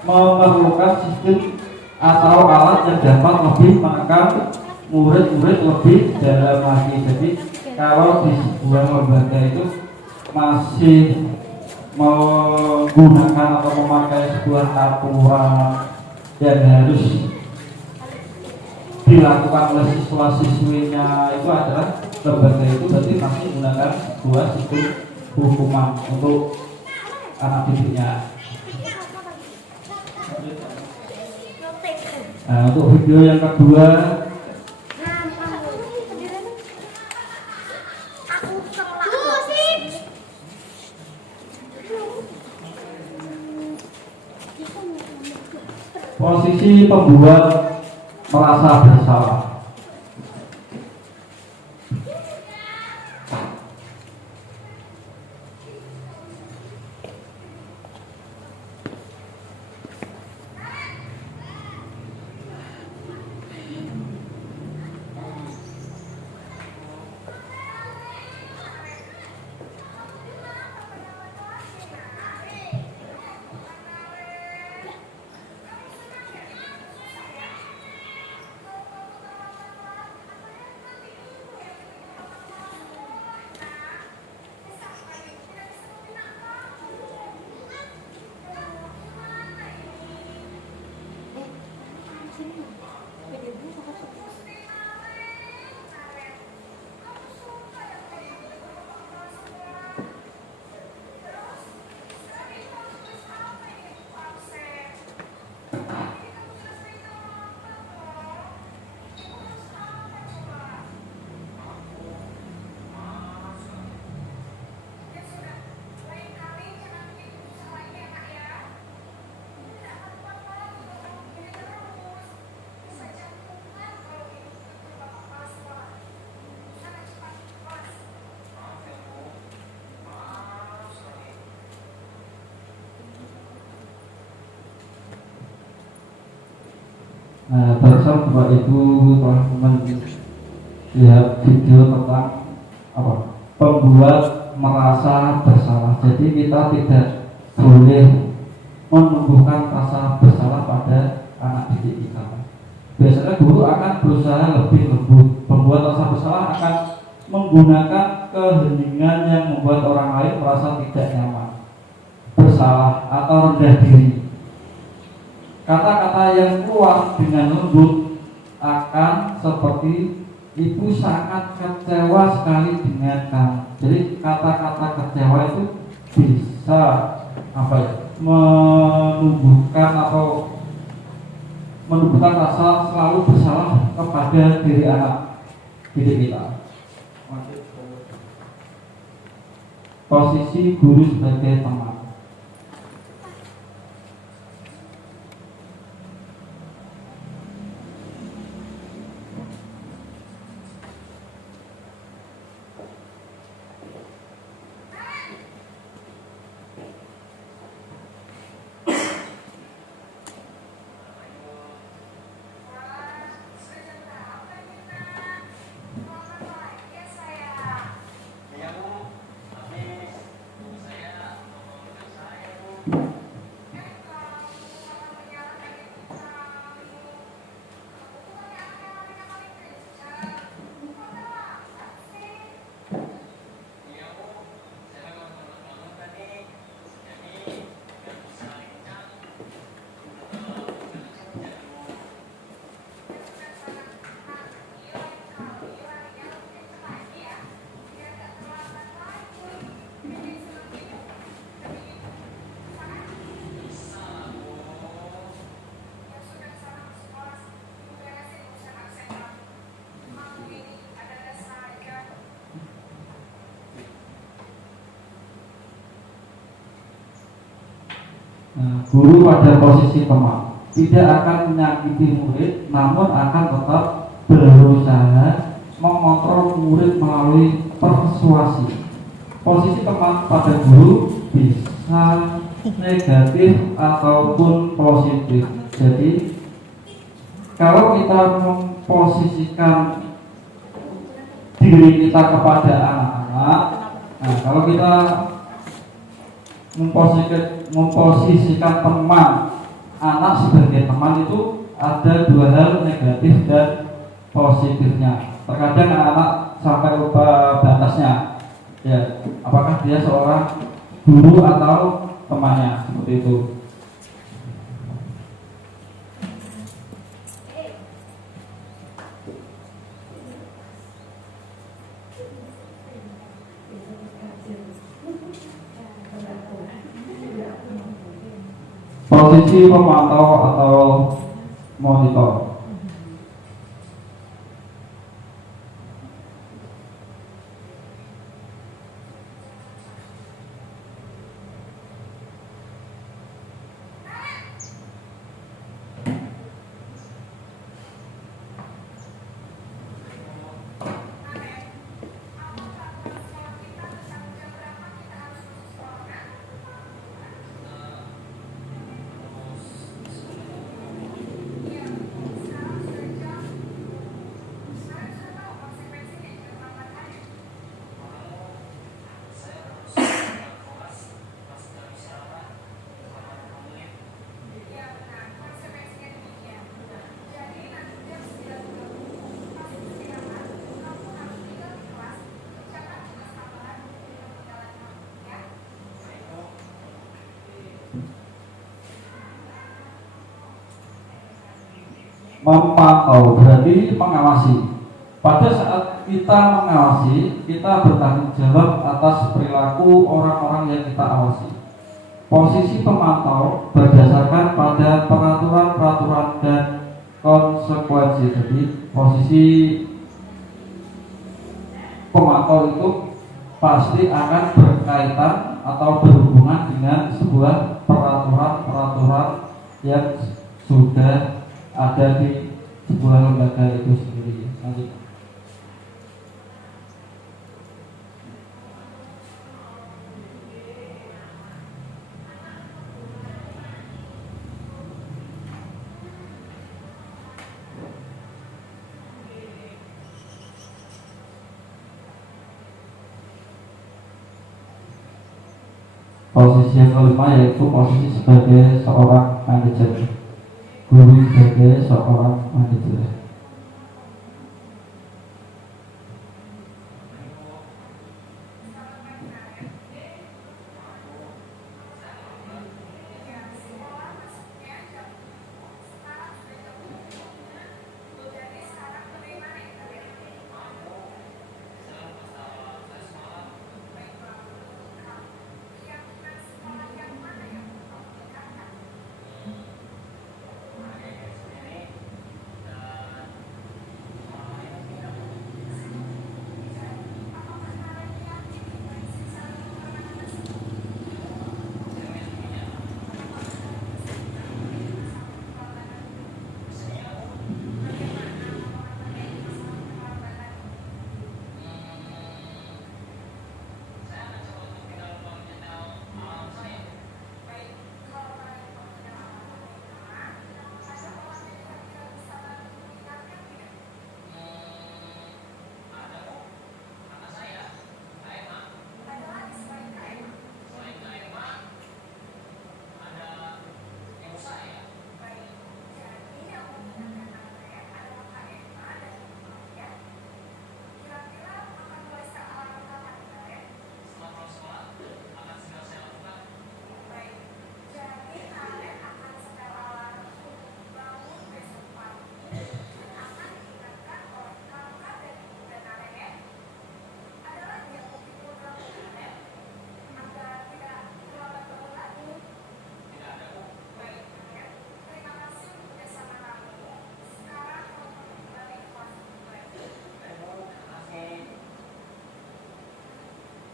memerlukan sistem atau alat yang dapat lebih menekan murid-murid lebih dalam lagi. Jadi kalau di sebuah lembaga itu masih menggunakan atau memakai sebuah aturan yang harus dilakukan oleh siswa-siswinya, itu adalah lembaga itu berarti masih menggunakan sebuah sistem hukuman untuk anak didiknya. Nah, untuk video yang kedua, posisi pembuat merasa bersalah. Nah, barusan Bapak Ibu telah melihat video tentang apa? Pembuat merasa bersalah. Jadi kita tidak boleh menumbuhkan rasa bersalah pada anak didik kita. Biasanya guru akan berusaha lebih lembut. Pembuat rasa bersalah akan menggunakan keheningan yang membuat orang lain merasa tidak nyaman, bersalah atau rendah diri. Kata-kata yang keluar dengan lembut akan seperti ibu sangat kecewa sekali dengan kamu. Jadi kata-kata kecewa itu bisa apa ya, menumbuhkan rasa selalu bersalah kepada diri anak didik kita. Posisi guru sebagai teman. Nah, guru pada posisi teman tidak akan menyakiti murid, namun akan tetap berusaha mengontrol murid melalui persuasi. Posisi teman pada guru bisa negatif ataupun positif. Jadi kalau kita memposisikan diri kita kepada anak-anak, nah kalau kita memposisikan teman anak sebagai teman itu ada dua hal, negatif dan positifnya. Terkadang anak-anak sampai lupa batasnya, ya apakah dia seorang guru atau temannya, seperti itu. Posisi pemantau atau monitor. Memantau berarti mengawasi. Pada saat kita mengawasi, kita bertanggung jawab atas perilaku orang-orang yang kita awasi. Posisi pemantau berdasarkan pada peraturan-peraturan dan konsekuensi. Jadi posisi pemantau itu pasti akan berkaitan atau berhubungan dengan sebuah peraturan-peraturan yang sudah ada di sebuah lembaga itu sendiri. Lanjut. Posisi yang kelima yaitu posisi sebagai seorang manajer, guru sebagai seorang manajer.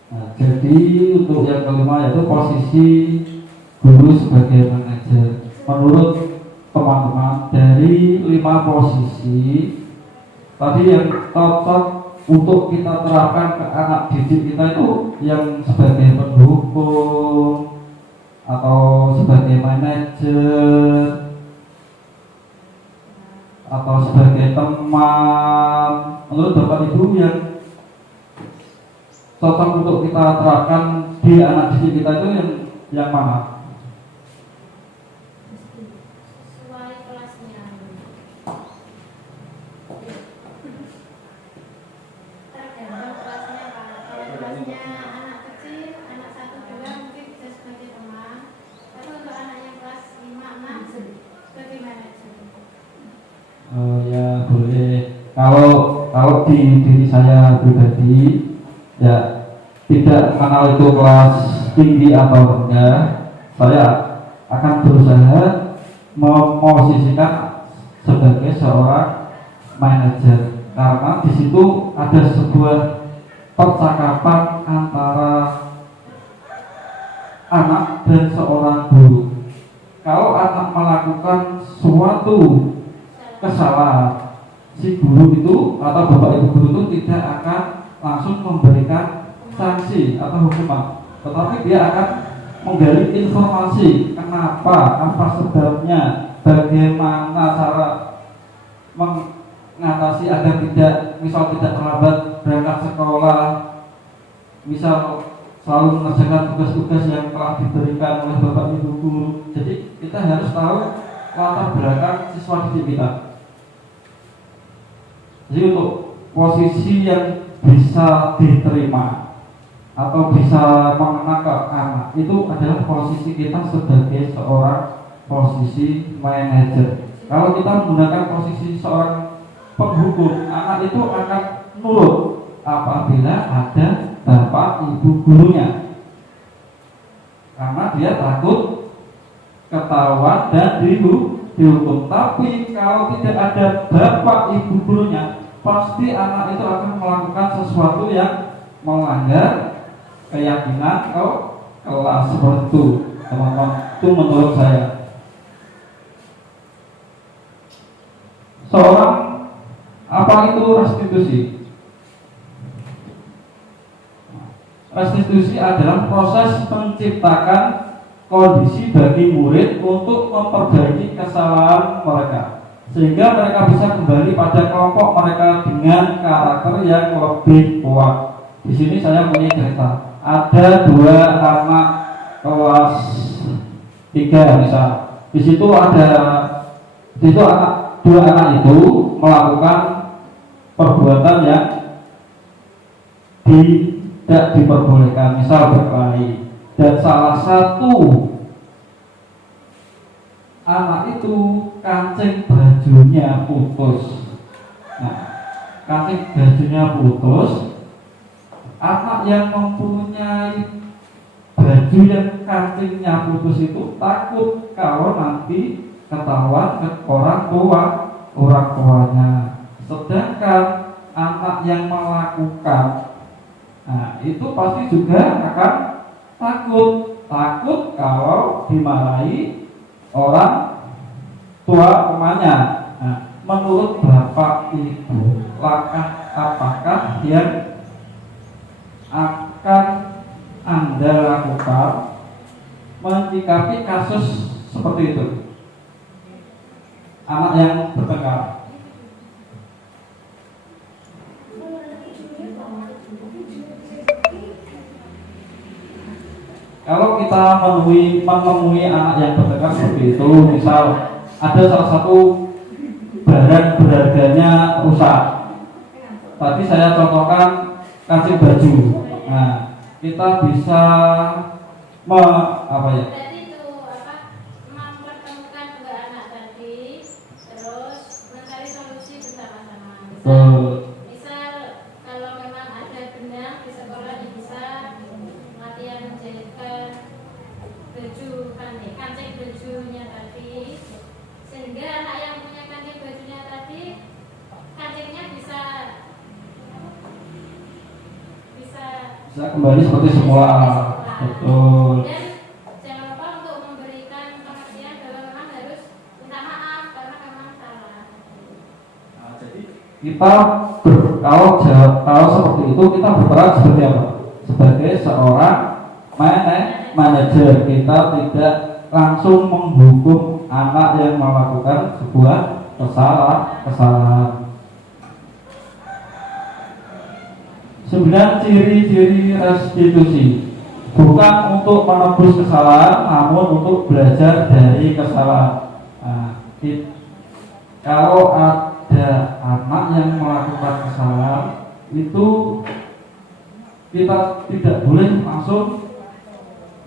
Nah, jadi untuk yang kelima yaitu posisi guru sebagai manajer. Menurut teman-teman, dari 5 posisi tadi yang cocok untuk kita terapkan ke anak didik kita itu yang sebagai pendukung atau sebagai manajer atau sebagai teman. Menurut Bapak Ibu yang cocok untuk kita terapkan di anak didik kita itu yang mana? Sesuai kelasnya. Tergantung kelasnya Pak. Kalau kelasnya anak kecil, anak 1, 2 mungkin bisa sebagai teman. Tapi untuk anak yang kelas 5, 6 sebagai manajer. Ya boleh. Kalau di diri saya pribadi ya tidak kenal itu kelas tinggi atau rendah, saya akan berusaha memosisikan sebagai seorang manajer karena di situ ada sebuah percakapan antara anak dan seorang guru. Kalau anak melakukan suatu kesalahan, si guru itu atau bapak ibu guru itu tidak akan langsung memberikan sanksi atau hukuman, tetapi dia akan menggali informasi kenapa, apa sebabnya, bagaimana cara mengatasi agar misal tidak terlambat berangkat sekolah, misal selalu mengerjakan tugas-tugas yang telah diberikan oleh bapak ibu guru. Jadi kita harus tahu latar belakang siswa didik kita. Jadi untuk posisi yang bisa diterima atau bisa mengena ke anak itu adalah posisi kita sebagai seorang posisi manajer. Kalau kita menggunakan posisi seorang penghukum, anak itu akan nurut apabila ada bapak ibu gurunya, karena dia takut ketahuan dan dihukum. Tapi kalau tidak ada bapak ibu gurunya, pasti anak itu akan melakukan sesuatu yang melanggar keyakinan kelas seperti itu, teman-teman. Itu menurut saya. Seorang apa itu restitusi? Restitusi adalah proses menciptakan kondisi bagi murid untuk memperbaiki kesalahan mereka, sehingga mereka bisa kembali pada kelompok mereka dengan karakter yang lebih kuat. Di sini saya punya cerita. Ada 2 anak kelas 3 misal. Di situ dua anak itu melakukan perbuatan yang tidak diperbolehkan, misal berkelahi, dan salah satu anak itu kancing bajunya putus. Nah, kancing bajunya putus, anak yang mempunyai baju yang kancingnya putus itu takut kalau nanti ketahuan ke orang tuanya. Sedangkan anak yang melakukan, nah itu pasti juga akan takut kalau dimarahi orang tua temannya. Nah, menurut Bapak Ibu, langkah apakah yang akan Anda lakukan menyikapi kasus seperti itu? Anak yang bertengkar. Kalau kita menemui anak yang bertengkar seperti itu, misal ada salah satu barang berharganya rusak. Tadi saya contohkan kancing baju. Nah, kita bisa Jadi itu mempertemukan dua anak tadi, terus mencari solusi bersama-sama. Misal kalau memang ada benang di sekolah bisa latihan menjahitkan baju kancing bajunya tadi, sehingga anak yang punya kancing bajunya tadi kancingnya bisa kembali seperti semula. Betul. Dan jangan lupa untuk memberikan pengertian bahwa memang harus minta maaf karena memang salah. Nah, jadi kita kalau seperti itu kita berperan seperti apa? Sebagai seorang manajer, kita tidak langsung menghukum anak yang melakukan sebuah kesalahan. 9 ciri-ciri restitusi, bukan untuk menebus kesalahan, namun untuk belajar dari kesalahan. Nah, kalau ada anak yang melakukan kesalahan, itu kita tidak boleh langsung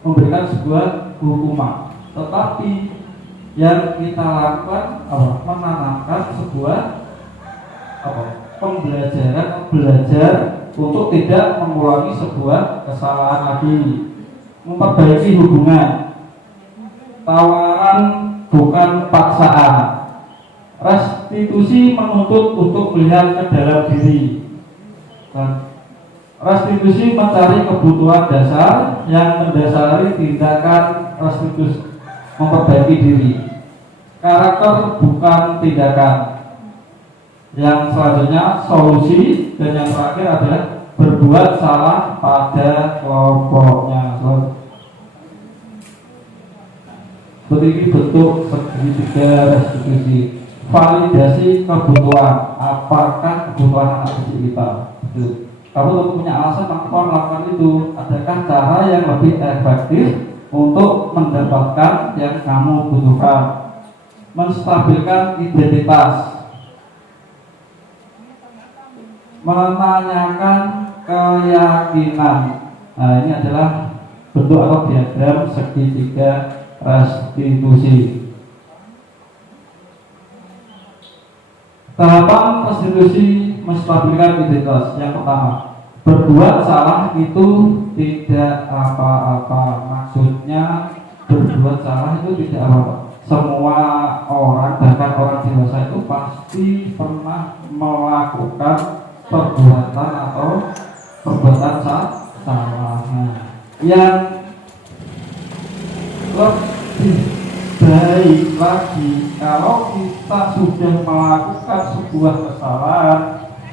memberikan sebuah hukuman, tetapi yang kita lakukan menanamkan sebuah pembelajaran, belajar untuk tidak mengulangi sebuah kesalahan lagi, memperbaiki hubungan. Tawaran bukan paksaan. Restitusi menuntut untuk melihat ke dalam diri. Dan restitusi mencari kebutuhan dasar yang mendasari tindakan restitusi, memperbaiki diri. Karakter bukan tindakan. Yang selanjutnya solusi, dan yang terakhir adalah berbuat salah pada kelompoknya. Seperti ini bentuk segitiga restitusi. Validasi kebutuhan, apakah kebutuhan anak didik kita? Kamu tentu punya alasan mengapa melakukan itu. Adakah cara yang lebih efektif untuk mendapatkan yang kamu butuhkan? Menstabilkan identitas, menanyakan keyakinan. Nah, ini adalah bentuk atau diagram segitiga restitusi. Tahapan restitusi menstabilkan identitas. Yang pertama, berbuat salah itu tidak apa-apa. Maksudnya berbuat salah itu tidak apa-apa. Semua orang, bahkan orang dewasa itu pasti pernah melakukan perbuatan atau perbuatan salah. Yang lebih baik lagi kalau kita sudah melakukan sebuah kesalahan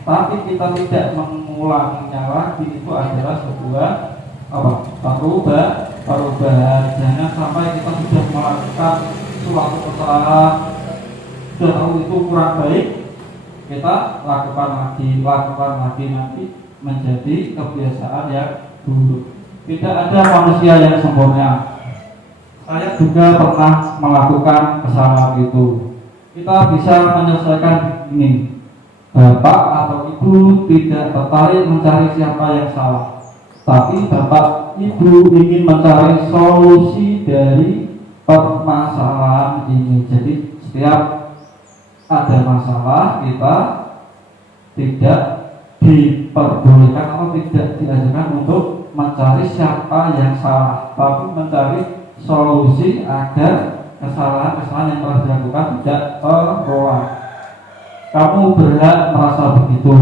tapi kita tidak mengulanginya lagi, itu adalah sebuah perubahan. Jangan sampai kita sudah melakukan suatu kesalahan, sudah tahu itu kurang baik, kita lakukan lagi nanti menjadi kebiasaan yang buruk. Tidak ada manusia yang sempurna. Saya juga pernah melakukan kesalahan itu. Kita bisa menyelesaikan ini. Bapak atau ibu tidak tertarik mencari siapa yang salah, tapi bapak ibu ingin mencari solusi dari permasalahan ini. Jadi setiap ada masalah kita tidak diperbolehkan atau tidak diajarkan untuk mencari siapa yang salah, tapi mencari solusi agar kesalahan-kesalahan yang telah dilakukan tidak terulang. Kamu berhak merasa begitu.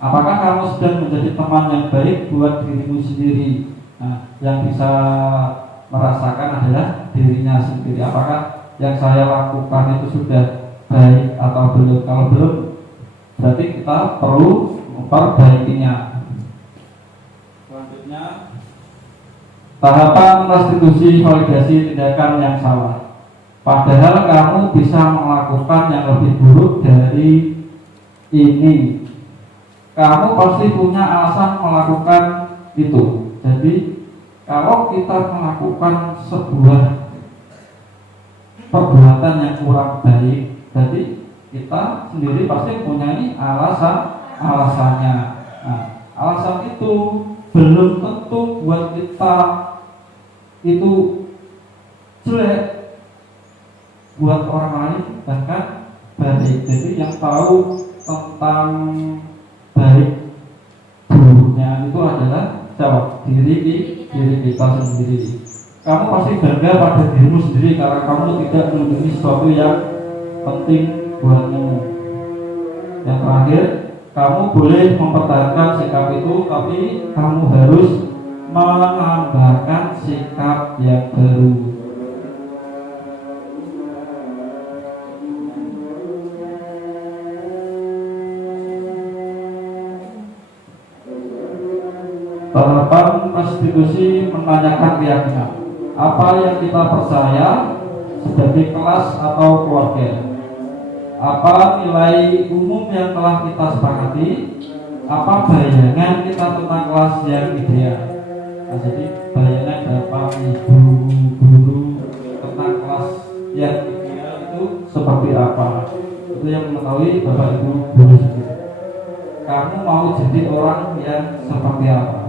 Apakah kamu sedang menjadi teman yang baik buat dirimu sendiri? Nah, yang bisa merasakan adalah dirinya sendiri. Apakah yang saya lakukan itu sudah baik atau belum? Kalau belum, berarti kita perlu memperbaikinya. Selanjutnya, tahapan restitusi validasi tindakan yang salah. Padahal kamu bisa melakukan yang lebih buruk dari ini. Kamu pasti punya alasan melakukan itu. Jadi kalau kita melakukan sebuah perbuatan yang kurang baik, jadi kita sendiri pasti punya alasannya. Nah, alasan itu belum tentu buat kita itu jelek, buat orang lain bahkan baik. Jadi yang tahu tentang baik buruknya itu adalah siapa? Diri kita sendiri. Kamu pasti bangga pada dirimu sendiri karena kamu tidak melindungi sesuatu yang penting buatmu. Yang terakhir, kamu boleh mempertahankan sikap itu, tapi kamu harus menambahkan sikap yang baru. Tahapan restitusi menanyakan keyakinan. Apa yang kita percaya sebagai kelas atau keluarga? Apa nilai umum yang telah kita sepakati? Apa bayangan kita tentang kelas yang ideal? Nah, jadi bayangan Bapak, Ibu, guru tentang kelas yang ideal itu seperti apa? Itu yang mengetahui Bapak, Ibu, guru sendiri. Kamu mau jadi orang yang seperti apa?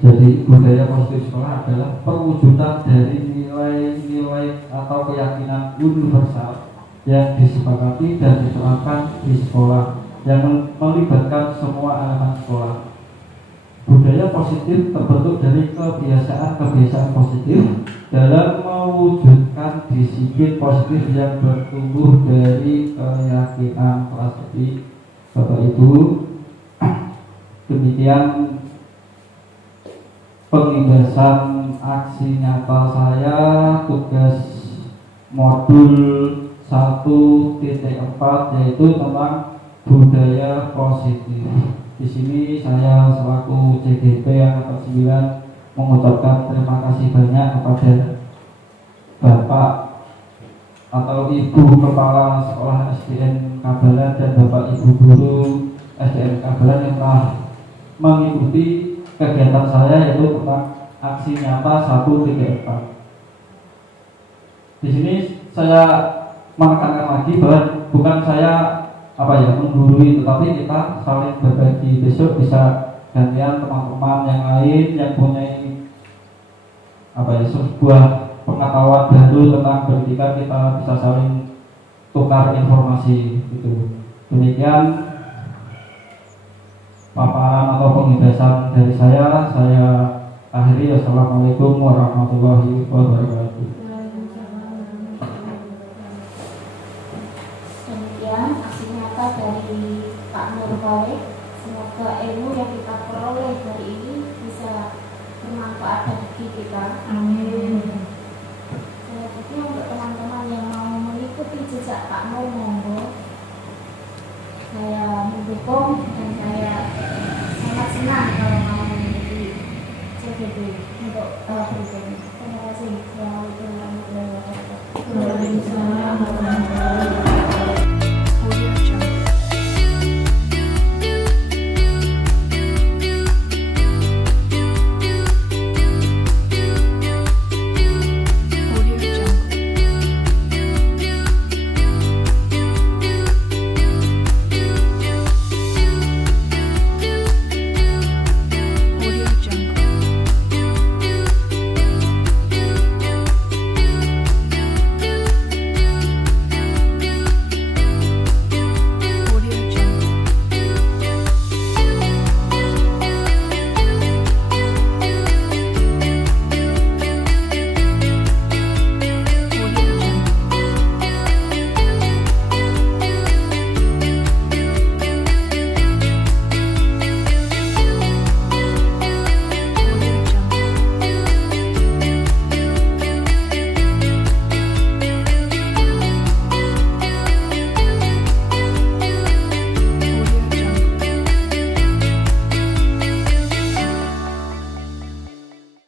Jadi budaya positif sekolah adalah perwujudan dari nilai-nilai atau keyakinan universal yang disepakati dan diterapkan di sekolah yang melibatkan semua elemen sekolah. Budaya positif terbentuk dari kebiasaan-kebiasaan positif dalam mewujudkan disiplin positif yang bertumbuh dari keyakinan prasepi Bapak Ibu. Demikian pengindasan aksi nyata saya tugas modul 1.4 yaitu tentang budaya positif. Di sini saya selaku CGP angkatan 9 mengucapkan terima kasih banyak kepada Bapak atau Ibu Kepala Sekolah SDN Kabalan dan Bapak Ibu Guru SDN Kabalan yang telah mengikuti kegiatan saya yaitu tentang aksi nyata 1.4. Di sini saya menekankan lagi bahwa bukan saya menggurui, tetapi kita saling berbagi. Besok bisa gantian teman-teman yang lain yang punya sebuah pengetahuan baru tentang pendidikan, kita bisa saling tukar informasi gitu. Demikian paparan atau pengindasan dari saya akhiri. Assalamualaikum warahmatullahi wabarakatuh. Demikian aksi nyata dari Pak Nur Baik. Semoga ilmu yang kita peroleh hari ini bisa bermanfaat bagi kita. Amin. Jadi untuk teman-teman yang mau mengikuti jejak Pak Nur, monggo. Saya mendukung dan saya sangat senang kalau mau mengikuti CGP untuk berikutnya. Terima kasih. Assalamualaikum warahmatullahi wabarakatuh. Waalaikumsalam warahmatullahi wabarakatuh.